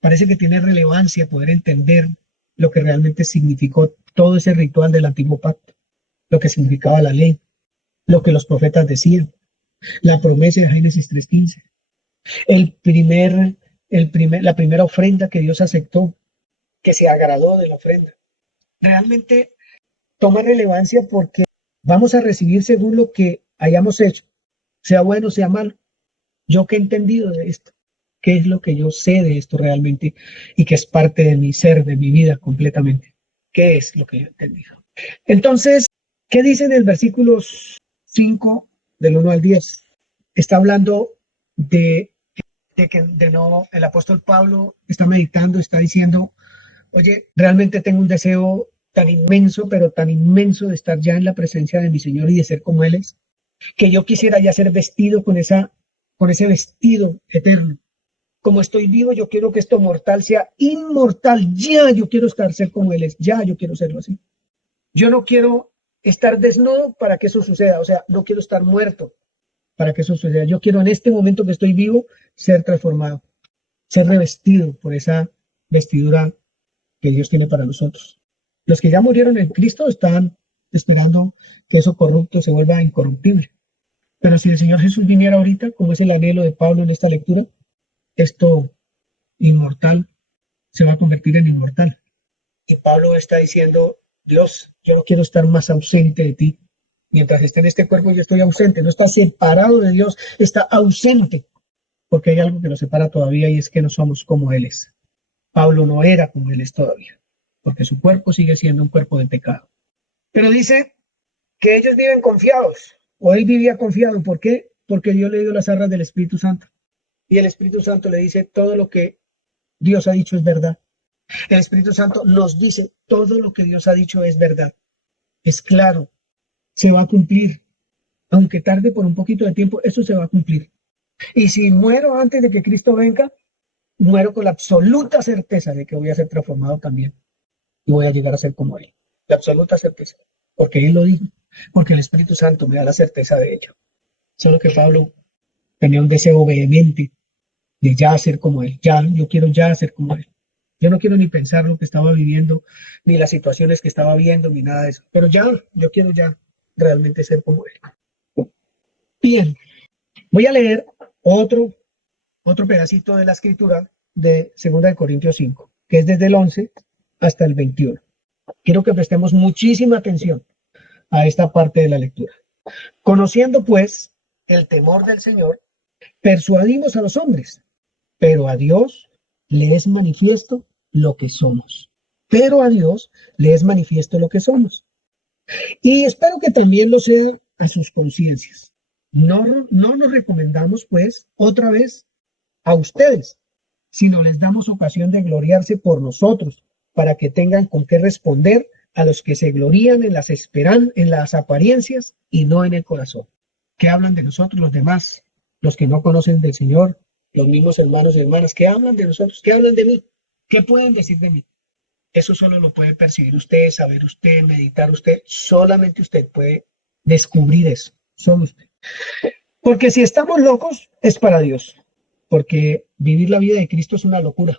parece que tiene relevancia poder entender lo que realmente significó todo ese ritual del antiguo pacto, lo que significaba la ley, lo que los profetas decían, la promesa de Génesis 3:15, la primera ofrenda que Dios aceptó, que se agradó de la ofrenda. Realmente toma relevancia porque vamos a recibir según lo que hayamos hecho, sea bueno, sea malo. Yo que he entendido de esto, qué es lo que yo sé de esto realmente y que es parte de mi ser, de mi vida completamente. ¿Qué es lo que yo he entendido? Entonces, ¿qué dice en el versículo 5 del 1 al 10? Está hablando de que el apóstol Pablo está meditando, está diciendo, oye, realmente tengo un deseo tan inmenso, pero tan inmenso de estar ya en la presencia de mi Señor y de ser como Él es, que yo quisiera ya ser vestido con ese vestido eterno. Como estoy vivo, yo quiero que esto mortal sea inmortal. Ya yo quiero ser como Él es. Ya yo quiero serlo así. Yo no quiero estar desnudo para que eso suceda. O sea, no quiero estar muerto para que eso suceda. Yo quiero en este momento que estoy vivo ser transformado, ser revestido por esa vestidura que Dios tiene para nosotros. Los que ya murieron en Cristo están esperando que eso corrupto se vuelva incorruptible. Pero si el Señor Jesús viniera ahorita, como es el anhelo de Pablo en esta lectura, esto inmortal se va a convertir en inmortal. Y Pablo está diciendo, Dios, yo no quiero estar más ausente de ti. Mientras esté en este cuerpo yo estoy ausente, no está separado de Dios, está ausente, porque hay algo que nos separa todavía y es que no somos como Él es. Pablo no era como Él es todavía, porque su cuerpo sigue siendo un cuerpo de pecado. Pero dice que ellos viven confiados, o él vivía confiado. ¿Por qué? Porque Dios le dio las arras del Espíritu Santo. Y el Espíritu Santo le dice todo lo que Dios ha dicho es verdad. El Espíritu Santo nos dice todo lo que Dios ha dicho es verdad. Es claro, se va a cumplir. Aunque tarde por un poquito de tiempo, eso se va a cumplir. Y si muero antes de que Cristo venga, muero con la absoluta certeza de que voy a ser transformado también. Y voy a llegar a ser como Él. La absoluta certeza. Porque Él lo dijo. Porque el Espíritu Santo me da la certeza de ello. Solo que Pablo tenía un deseo vehemente de ya ser como Él. Yo quiero ya ser como Él. Yo no quiero ni pensar lo que estaba viviendo, ni las situaciones que estaba viendo, ni nada de eso. Pero yo quiero ya realmente ser como Él. Bien, voy a leer otro pedacito de la escritura de 2 Corintios 5, que es desde el 11 hasta el 21. Quiero que prestemos muchísima atención a esta parte de la lectura. Conociendo pues el temor del Señor, persuadimos a los hombres, pero a Dios le es manifiesto lo que somos. Pero a Dios le es manifiesto lo que somos. Y espero que también lo sea a sus conciencias. No nos recomendamos, pues, otra vez a ustedes, sino les damos ocasión de gloriarse por nosotros, para que tengan con qué responder a los que se glorían en las apariencias y no en el corazón. ¿Qué hablan de nosotros los demás? los que no conocen del Señor, los mismos hermanos y hermanas, ¿qué hablan de nosotros? ¿Qué hablan de mí? ¿Qué pueden decir de mí? Eso solo lo puede percibir usted, saber usted, meditar usted. Solamente usted puede descubrir eso. Solo usted. Porque si estamos locos, es para Dios. Porque vivir la vida de Cristo es una locura.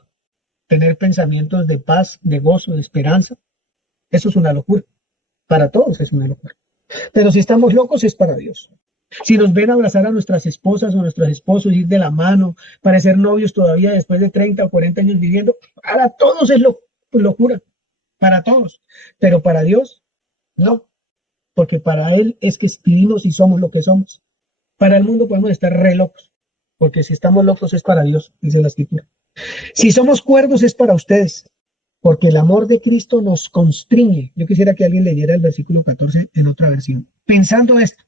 Tener pensamientos de paz, de gozo, de esperanza, eso es una locura. Para todos es una locura. Pero si estamos locos, es para Dios. Si nos ven abrazar a nuestras esposas o nuestros esposos, ir de la mano, parecer novios todavía después de 30 o 40 años viviendo, para todos es locura. Para todos. Pero para Dios, no. Porque para Él es que vivimos y somos lo que somos. Para el mundo podemos estar re locos. Porque si estamos locos es para Dios, dice la Escritura. Si somos cuerdos es para ustedes. Porque el amor de Cristo nos constriñe. Yo quisiera que alguien leyera el versículo 14 en otra versión. Pensando esto,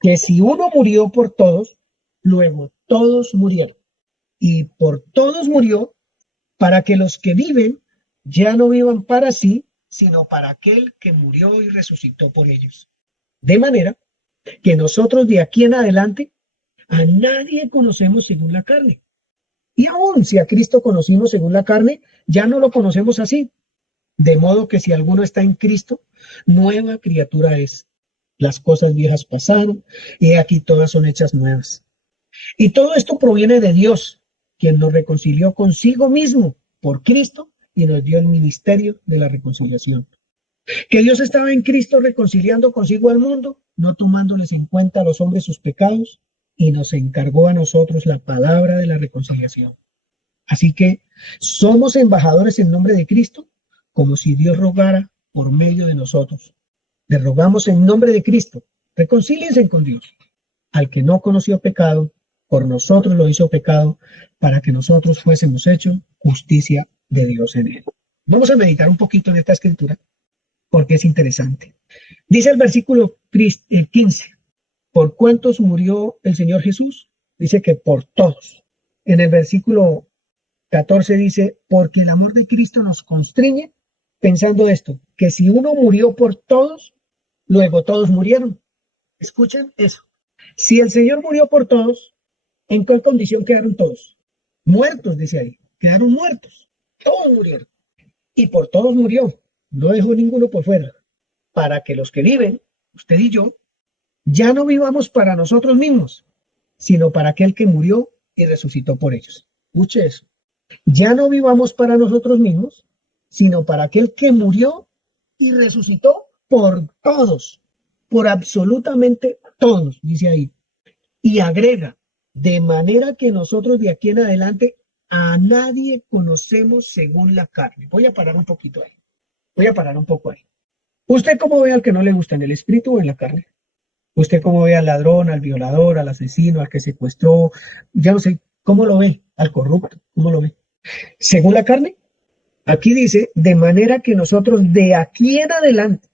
que si uno murió por todos, luego todos murieron. Y por todos murió para que los que viven ya no vivan para sí, sino para aquel que murió y resucitó por ellos. De manera que nosotros de aquí en adelante a nadie conocemos según la carne. Y aún si a Cristo conocimos según la carne, ya no lo conocemos así. De modo que si alguno está en Cristo, nueva criatura es. Las cosas viejas pasaron, y aquí todas son hechas nuevas. Y todo esto proviene de Dios, quien nos reconcilió consigo mismo por Cristo y nos dio el ministerio de la reconciliación. Que Dios estaba en Cristo reconciliando consigo al mundo, no tomándoles en cuenta a los hombres sus pecados, y nos encargó a nosotros la palabra de la reconciliación. Así que somos embajadores en nombre de Cristo, como si Dios rogara por medio de nosotros. Le rogamos en nombre de Cristo, reconcíliense con Dios. Al que no conoció pecado, por nosotros lo hizo pecado, para que nosotros fuésemos hechos justicia de Dios en él. Vamos a meditar un poquito en esta escritura, porque es interesante. Dice el versículo 15, ¿por cuántos murió el Señor Jesús? Dice que por todos. En el versículo 14 dice, porque el amor de Cristo nos constriñe, pensando esto, que si uno murió por todos, luego todos murieron. Escuchen eso. Si el Señor murió por todos, ¿en qué condición quedaron todos? Muertos, dice ahí. Quedaron muertos. Todos murieron. Y por todos murió. No dejó ninguno por fuera. Para que los que viven, usted y yo, ya no vivamos para nosotros mismos, sino para aquel que murió y resucitó por ellos. Escuche eso. Ya no vivamos para nosotros mismos, sino para aquel que murió y resucitó por todos, por absolutamente todos, dice ahí. Y agrega, de manera que nosotros de aquí en adelante a nadie conocemos según la carne. Voy a parar un poquito ahí. Voy a parar un poco ahí. ¿Usted cómo ve al que no le gusta, en el espíritu o en la carne? ¿Usted cómo ve al ladrón, al violador, al asesino, al que secuestró? Ya no sé, ¿cómo lo ve? Al corrupto, ¿cómo lo ve? ¿Según la carne? Aquí dice, de manera que nosotros de aquí en adelante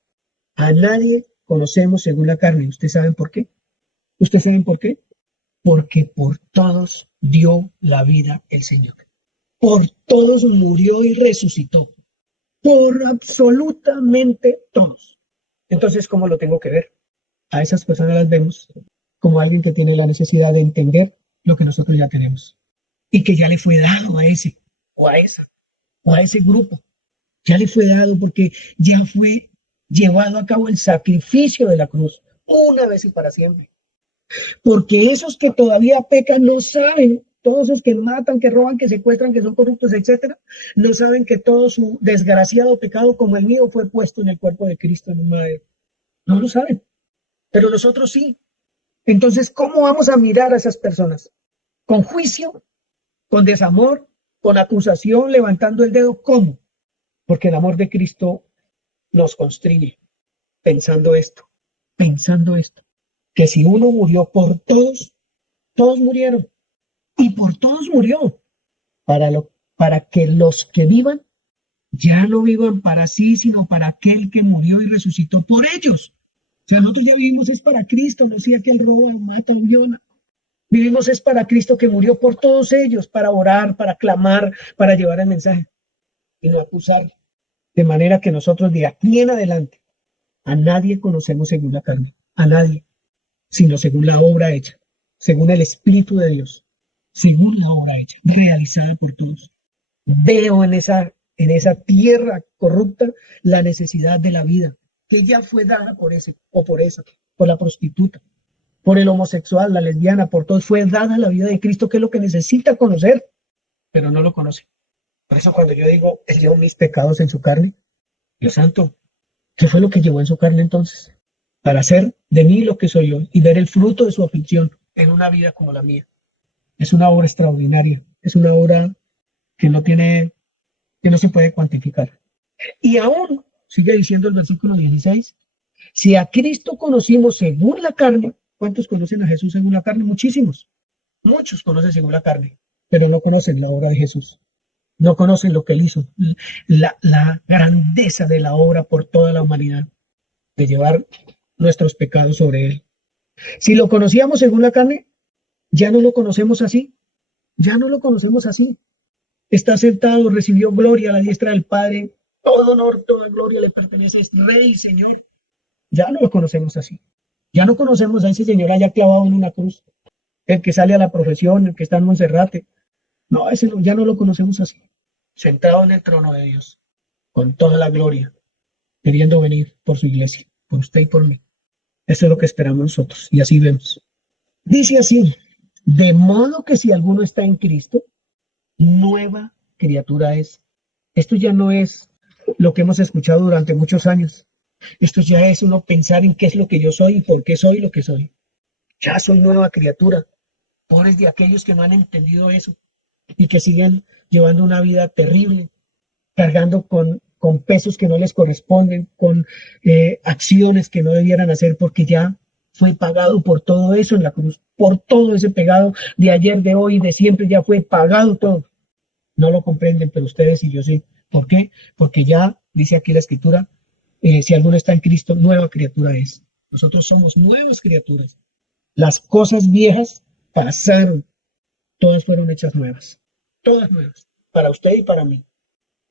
a nadie conocemos según la carne. ¿Ustedes saben por qué? ¿Ustedes saben por qué? Porque por todos dio la vida el Señor. Por todos murió y resucitó. Por absolutamente todos. Entonces, ¿cómo lo tengo que ver? A esas personas las vemos como alguien que tiene la necesidad de entender lo que nosotros ya tenemos. Y que ya le fue dado a ese, o a esa, o a ese grupo. Ya le fue dado porque ya fue llevado a cabo el sacrificio de la cruz, una vez y para siempre. Porque esos que todavía pecan no saben, todos esos que matan, que roban, que secuestran, que son corruptos, etcétera, no saben que todo su desgraciado pecado como el mío fue puesto en el cuerpo de Cristo en un madero. No lo saben, pero nosotros sí. Entonces, ¿cómo vamos a mirar a esas personas? ¿Con juicio? ¿Con desamor? ¿Con acusación? ¿Levantando el dedo? ¿Cómo? Porque el amor de Cristo nos constriñe, pensando esto, que si uno murió por todos, todos murieron, y por todos murió, para que los que vivan, ya no vivan para sí, sino para aquel que murió y resucitó por ellos. O sea, nosotros ya vivimos es para Cristo, no sea que él roba, mata o viola. Vivimos es para Cristo que murió por todos ellos, para orar, para clamar, para llevar el mensaje y no acusar. De manera que nosotros de aquí en adelante a nadie conocemos según la carne, a nadie, sino según la obra hecha. según el Espíritu de Dios, según la obra hecha, realizada por todos. Veo en esa tierra corrupta la necesidad de la vida, que ya fue dada por ese o por esa, por la prostituta, por el homosexual, la lesbiana, por todos. Fue dada la vida de Cristo, que es lo que necesita conocer, pero no lo conoce. Por eso cuando yo digo, Él llevó mis pecados en su carne, Dios santo, ¿qué fue lo que llevó en su carne entonces? Para hacer de mí lo que soy yo y ver el fruto de su aflicción en una vida como la mía. Es una obra extraordinaria, es una obra que no se puede cuantificar. Y aún, sigue diciendo el versículo 16, si a Cristo conocimos según la carne, ¿cuántos conocen a Jesús según la carne? Muchísimos. Muchos conocen según la carne, pero no conocen la obra de Jesús. No conocen lo que Él hizo, la grandeza de la obra por toda la humanidad, de llevar nuestros pecados sobre Él. Si lo conocíamos según la carne, ya no lo conocemos así. Ya no lo conocemos así. Está sentado, recibió gloria a la diestra del Padre. Todo honor, toda gloria le pertenece. Es Rey, Señor. Ya no lo conocemos así. Ya no conocemos a ese Señor allá clavado en una cruz. El que sale a la profesión, el que está en Monserrate. No, ya no lo conocemos así. Sentado en el trono de Dios, con toda la gloria, queriendo venir por su iglesia, por usted y por mí. Eso es lo que esperamos nosotros. Y así vemos. Dice así, de modo que si alguno está en Cristo, nueva criatura es. Esto ya no es lo que hemos escuchado durante muchos años. Esto ya es uno pensar en qué es lo que yo soy y por qué soy lo que soy. Ya soy nueva criatura. Pobres de aquellos que no han entendido eso y que siguen llevando una vida terrible, cargando con pesos que no les corresponden, con acciones que no debieran hacer, porque ya fue pagado por todo eso en la cruz, por todo ese pecado de ayer, de hoy, de siempre, ya fue pagado todo. No lo comprenden, pero ustedes y yo sí. ¿Por qué? Porque ya dice aquí la Escritura, si alguno está en Cristo, nueva criatura es. Nosotros somos nuevas criaturas. Las cosas viejas pasaron, todas fueron hechas nuevas, todas nuevas, para usted y para mí.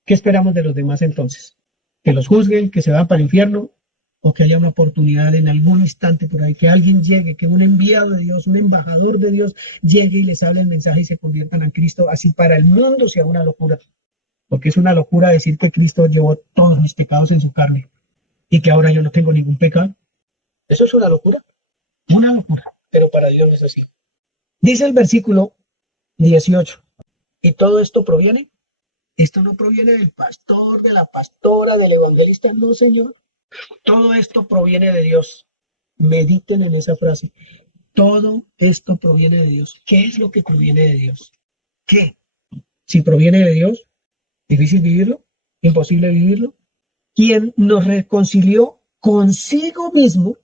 ¿Qué esperamos de los demás entonces? ¿Que los juzguen, que se van para el infierno? ¿O que haya una oportunidad en algún instante por ahí, que alguien llegue, que un enviado de Dios, un embajador de Dios llegue y les hable el mensaje y se conviertan en Cristo? Así para el mundo sea una locura. Porque es una locura decir que Cristo llevó todos mis pecados en su carne y que ahora yo no tengo ningún pecado. Eso es una locura. Una locura. Pero para Dios no es así. Dice el versículo 18. ¿Y todo esto proviene? Esto no proviene del pastor, de la pastora, del evangelista, no, Señor. Todo esto proviene de Dios. Mediten en esa frase. Todo esto proviene de Dios. ¿Qué es lo que proviene de Dios? ¿Qué? Si proviene de Dios, ¿difícil vivirlo? ¿Imposible vivirlo? Quien nos reconcilió consigo mismo,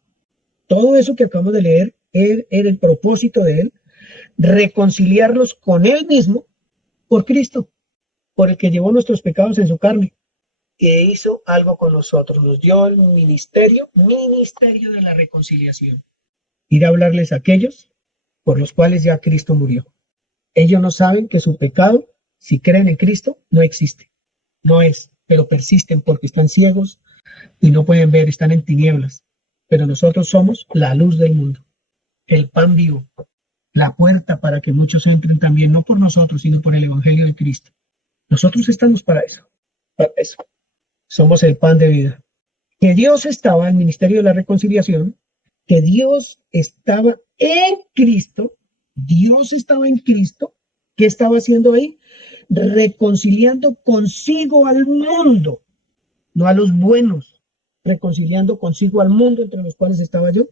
todo eso que acabamos de leer, era el propósito de Él, reconciliarnos con Él mismo por Cristo, por el que llevó nuestros pecados en su carne, que hizo algo con nosotros, nos dio el ministerio de la reconciliación. Ir a hablarles a aquellos por los cuales ya Cristo murió. Ellos no saben que su pecado, si creen en Cristo, no existe. No es, pero persisten porque están ciegos y no pueden ver, están en tinieblas. Pero nosotros somos la luz del mundo, el pan vivo, la puerta para que muchos entren también, no por nosotros, sino por el Evangelio de Cristo. Nosotros estamos para eso, para eso. Somos el pan de vida. Que Dios estaba en el ministerio de la reconciliación, que Dios estaba en Cristo, Dios estaba en Cristo, ¿qué estaba haciendo ahí? Reconciliando consigo al mundo, no a los buenos, reconciliando consigo al mundo entre los cuales estaba yo,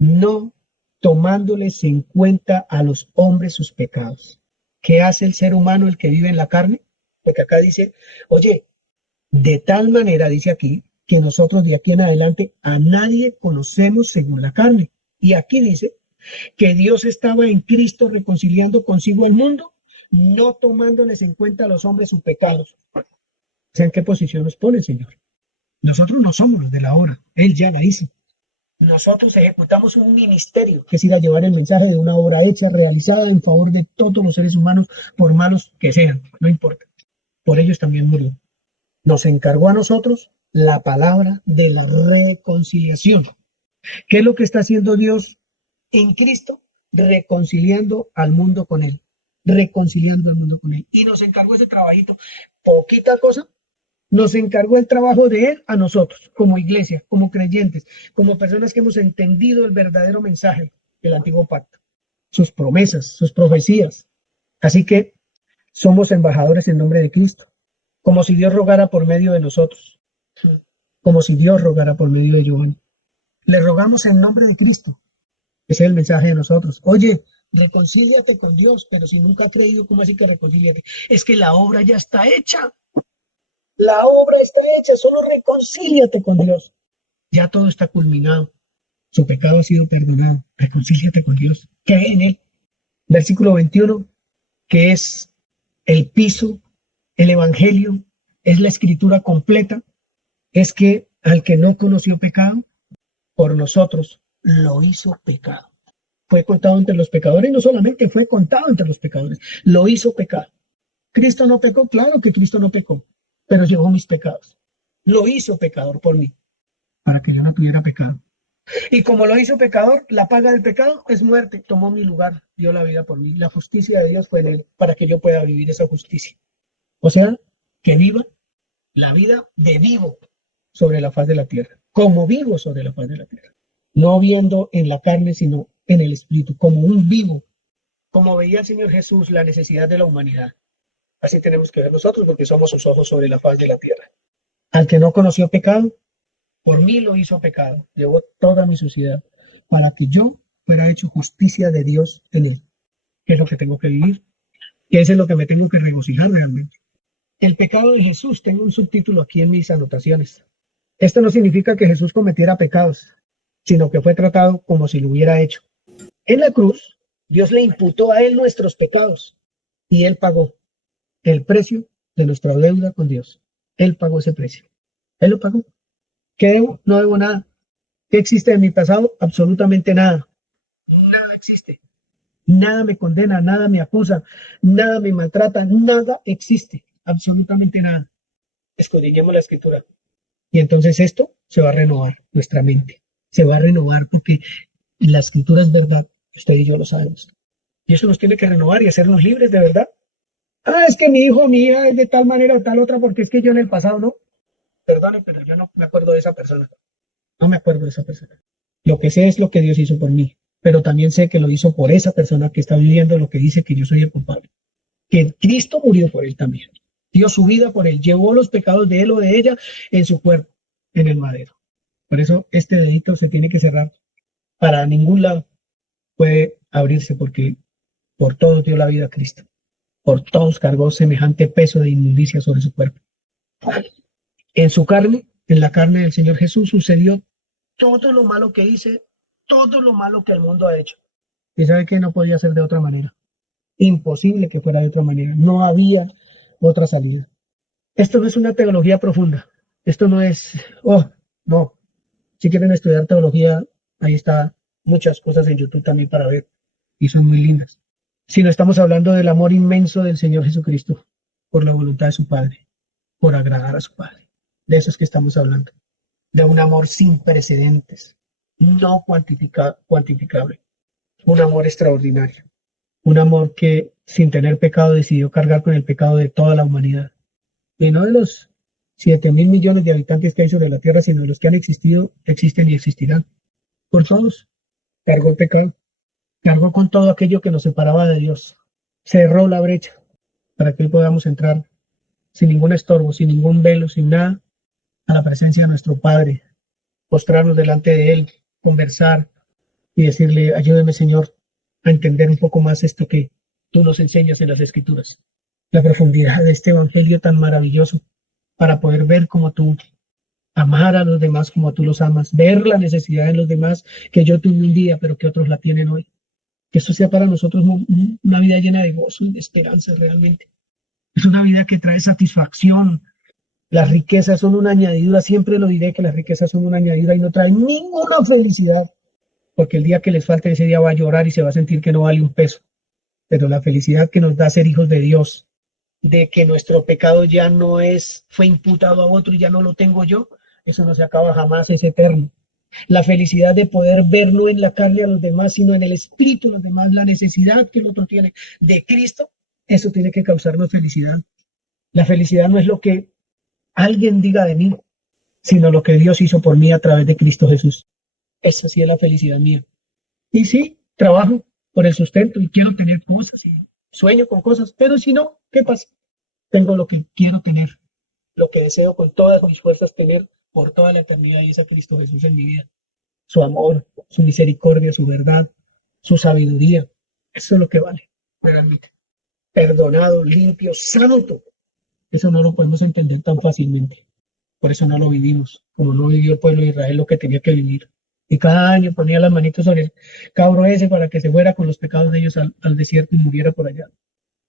no tomándoles en cuenta a los hombres sus pecados. ¿Qué hace el ser humano, el que vive en la carne? Porque acá dice, oye, de tal manera, dice aquí, que nosotros de aquí en adelante a nadie conocemos según la carne. Y aquí dice que Dios estaba en Cristo reconciliando consigo al mundo, no tomándoles en cuenta a los hombres sus pecados. O sea, ¿en qué posición nos pone el Señor? Nosotros no somos los de la obra, Él ya la hizo. Nosotros ejecutamos un ministerio, que es ir a llevar el mensaje de una obra hecha, realizada en favor de todos los seres humanos, por malos que sean, no importa. Por ellos también murió. Nos encargó a nosotros la palabra de la reconciliación. ¿Qué es lo que está haciendo Dios en Cristo? reconciliando al mundo con Él. Reconciliando al mundo con Él. Y nos encargó ese trabajito. Poquita cosa. Nos encargó el trabajo de Él a nosotros, como iglesia, como creyentes, como personas que hemos entendido el verdadero mensaje del antiguo pacto, sus promesas, sus profecías. Así que somos embajadores en nombre de Cristo, como si Dios rogara por medio de nosotros, como si Dios rogara por medio de Giovanni. Le rogamos en nombre de Cristo. Ese es el mensaje de nosotros. Oye, reconcíliate con Dios, pero si nunca has creído, ¿cómo así que reconcíliate? Es que la obra ya está hecha. La obra está hecha, solo reconcíliate con Dios. Ya todo está culminado. Su pecado ha sido perdonado. Reconcíliate con Dios. Cree en Él. Versículo 21, que es el piso, el evangelio, es la escritura completa, es que al que no conoció pecado, por nosotros lo hizo pecado. Fue contado entre los pecadores y no solamente fue contado entre los pecadores, lo hizo pecado. Cristo no pecó, claro que Cristo no pecó, pero llevó mis pecados. Lo hizo pecador por mí, para que yo no tuviera pecado. Y como lo hizo pecador, la paga del pecado es muerte. Tomó mi lugar, dio la vida por mí. La justicia de Dios fue en Él, para que yo pueda vivir esa justicia. O sea, que viva la vida de vivo sobre la faz de la tierra, como vivo sobre la faz de la tierra. No viendo en la carne, sino en el espíritu, como un vivo, como veía el Señor Jesús la necesidad de la humanidad. Así tenemos que ver nosotros, porque somos sus ojos sobre la faz de la tierra. Al que no conoció pecado, por mí lo hizo pecado, llevó toda mi suciedad, para que yo fuera hecho justicia de Dios en él. ¿Qué es lo que tengo que vivir? ¿Qué es lo que me tengo que regocijar realmente? El pecado de Jesús, tengo un subtítulo aquí en mis anotaciones. Esto no significa que Jesús cometiera pecados, sino que fue tratado como si lo hubiera hecho. En la cruz, Dios le imputó a él nuestros pecados y él pagó el precio de nuestra deuda con Dios. Él pagó ese precio. Él lo pagó. ¿Qué debo? No debo nada. ¿Qué existe en mi pasado? Absolutamente nada. Nada existe. Nada me condena, nada me acusa, nada me maltrata, nada existe. Absolutamente nada. Escudriñemos la escritura. Y entonces esto se va a renovar, nuestra mente. Se va a renovar porque la escritura es verdad. Usted y yo lo sabemos. Y eso nos tiene que renovar y hacernos libres de verdad. Ah, es que mi hijo, mi hija es de tal manera o tal otra porque es que yo en el pasado no. Perdone, pero yo no me acuerdo de esa persona. No me acuerdo de esa persona. Lo que sé es lo que Dios hizo por mí, pero también sé que lo hizo por esa persona que está viviendo lo que dice que yo soy el culpable. Que Cristo murió por él también. Dio su vida por él. Llevó los pecados de él o de ella en su cuerpo, en el madero. Por eso este dedito se tiene que cerrar. Para ningún lado puede abrirse porque por todos dio la vida a Cristo. Por todos cargó semejante peso de inmundicia sobre su cuerpo. En su carne, en la carne del Señor Jesús, sucedió todo lo malo que hice, todo lo malo que el mundo ha hecho. Y sabe que no podía ser de otra manera. Imposible que fuera de otra manera. No había otra salida. Esto no es una teología profunda. Esto no es, no. Si quieren estudiar teología, ahí está muchas cosas en YouTube también para ver. Y son muy lindas. Sino estamos hablando del amor inmenso del Señor Jesucristo por la voluntad de su Padre, por agradar a su Padre. De eso es que estamos hablando. De un amor sin precedentes, no cuantificable. Un amor extraordinario. Un amor que sin tener pecado decidió cargar con el pecado de toda la humanidad. Y no de los 7.000 millones de habitantes que hay sobre la tierra, sino de los que han existido, existen y existirán. Por todos. Cargó el pecado. Cargó con todo aquello que nos separaba de Dios. Cerró la brecha para que hoy podamos entrar sin ningún estorbo, sin ningún velo, sin nada, a la presencia de nuestro Padre. Postrarnos delante de Él, conversar y decirle, ayúdeme Señor a entender un poco más esto que tú nos enseñas en las Escrituras. La profundidad de este evangelio tan maravilloso para poder ver cómo tú amar a los demás como tú los amas, ver la necesidad de los demás que yo tuve un día pero que otros la tienen hoy. Que esto sea para nosotros una vida llena de gozo y de esperanza realmente. Es una vida que trae satisfacción. Las riquezas son una añadidura, siempre lo diré que las riquezas son una añadidura y no traen ninguna felicidad, porque el día que les falte ese día va a llorar y se va a sentir que no vale un peso. Pero la felicidad que nos da ser hijos de Dios, de que nuestro pecado ya no fue imputado a otro y ya no lo tengo yo, eso no se acaba jamás, es eterno. La felicidad de poder ver no en la carne a los demás, sino en el espíritu de los demás, la necesidad que el otro tiene de Cristo, eso tiene que causarnos felicidad. La felicidad no es lo que alguien diga de mí, sino lo que Dios hizo por mí a través de Cristo Jesús. Esa sí es la felicidad mía. Y sí, trabajo por el sustento y quiero tener cosas y sueño con cosas, pero si no, ¿qué pasa? Tengo lo que quiero tener, lo que deseo con todas mis fuerzas tener por toda la eternidad, y es a Cristo Jesús en mi vida. Su amor, su misericordia, su verdad, su sabiduría. Eso es lo que vale, realmente. Perdonado, limpio, santo. Eso no lo podemos entender tan fácilmente. Por eso no lo vivimos, como no vivió el pueblo de Israel lo que tenía que vivir. Y cada año ponía las manitos sobre el cabro ese para que se fuera con los pecados de ellos al desierto y muriera por allá.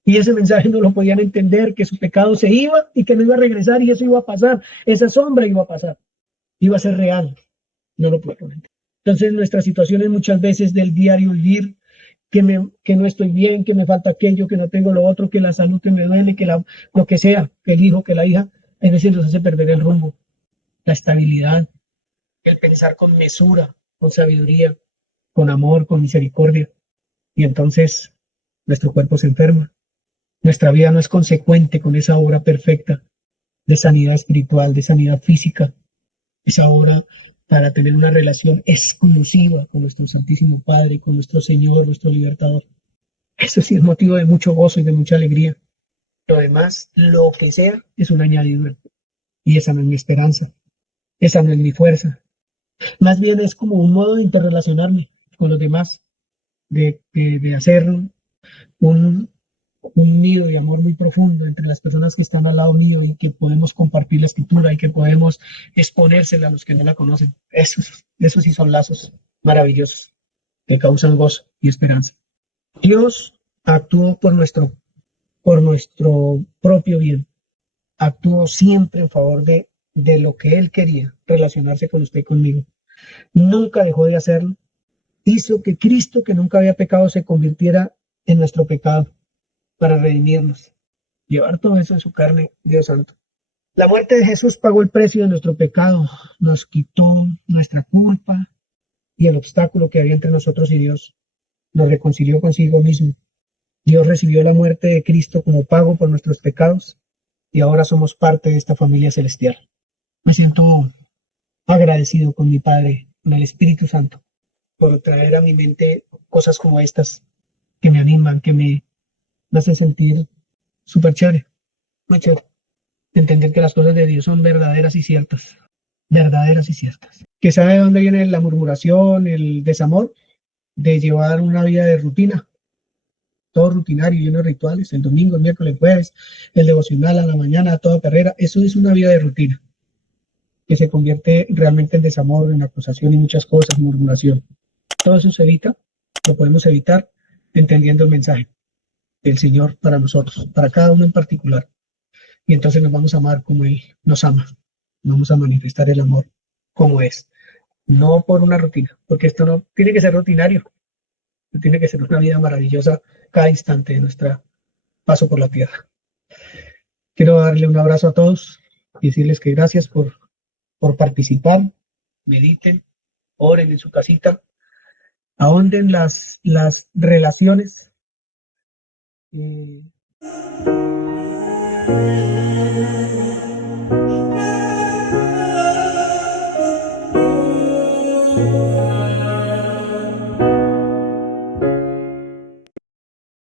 Y ese mensaje no lo podían entender, que su pecado se iba y que no iba a regresar y eso iba a pasar. Esa sombra iba a pasar. Iba a ser real. No lo puedo entender. Entonces nuestras situaciones muchas veces del diario vivir, que no estoy bien, que me falta aquello, que no tengo lo otro, que la salud que me duele, lo que sea, que el hijo, que la hija, a veces nos hace perder el rumbo, la estabilidad, el pensar con mesura, con sabiduría, con amor, con misericordia. Y entonces nuestro cuerpo se enferma. Nuestra vida no es consecuente con esa obra perfecta de sanidad espiritual, de sanidad física, esa obra para tener una relación exclusiva con nuestro Santísimo Padre, con nuestro Señor, nuestro Libertador. Eso sí es motivo de mucho gozo y de mucha alegría. Lo demás, lo que sea, es una añadidura. Y esa no es mi esperanza, esa no es mi fuerza. Más bien es como un modo de interrelacionarme con los demás, de hacer un nido de amor muy profundo entre las personas que están al lado mío y que podemos compartir la escritura y que podemos exponérsela a los que no la conocen. Esos sí son lazos maravillosos que causan gozo y esperanza. Dios actuó por nuestro propio bien. Actuó siempre en favor de lo que Él quería, relacionarse con usted y conmigo. Nunca dejó de hacerlo. Hizo que Cristo, que nunca había pecado, se convirtiera en nuestro pecado para redimirnos, llevar todo eso en su carne, Dios santo. La muerte de Jesús pagó el precio de nuestro pecado, nos quitó nuestra culpa y el obstáculo que había entre nosotros y Dios, nos reconcilió consigo mismo. Dios recibió la muerte de Cristo como pago por nuestros pecados y ahora somos parte de esta familia celestial. Me siento agradecido con mi Padre, con el Espíritu Santo, por traer a mi mente cosas como estas que me animan, que me hacen sentir súper chévere, muy chévere. Entender que las cosas de Dios son verdaderas y ciertas, verdaderas y ciertas. ¿Que sabe de dónde viene la murmuración, el desamor? De llevar una vida de rutina, todo rutinario, lleno de rituales, el domingo, el miércoles, el jueves, el devocional a la mañana, a toda carrera. Eso es una vida de rutina, que se convierte realmente en desamor, en acusación y muchas cosas, murmuración. Todo eso se evita, lo podemos evitar entendiendo el mensaje del Señor para nosotros, para cada uno en particular. Y entonces nos vamos a amar como Él nos ama. Vamos a manifestar el amor como es. No por una rutina, porque esto no tiene que ser rutinario. Tiene que ser una vida maravillosa cada instante de nuestro paso por la tierra. Quiero darle un abrazo a todos y decirles que gracias por participar. Mediten, oren en su casita, ahonden las relaciones.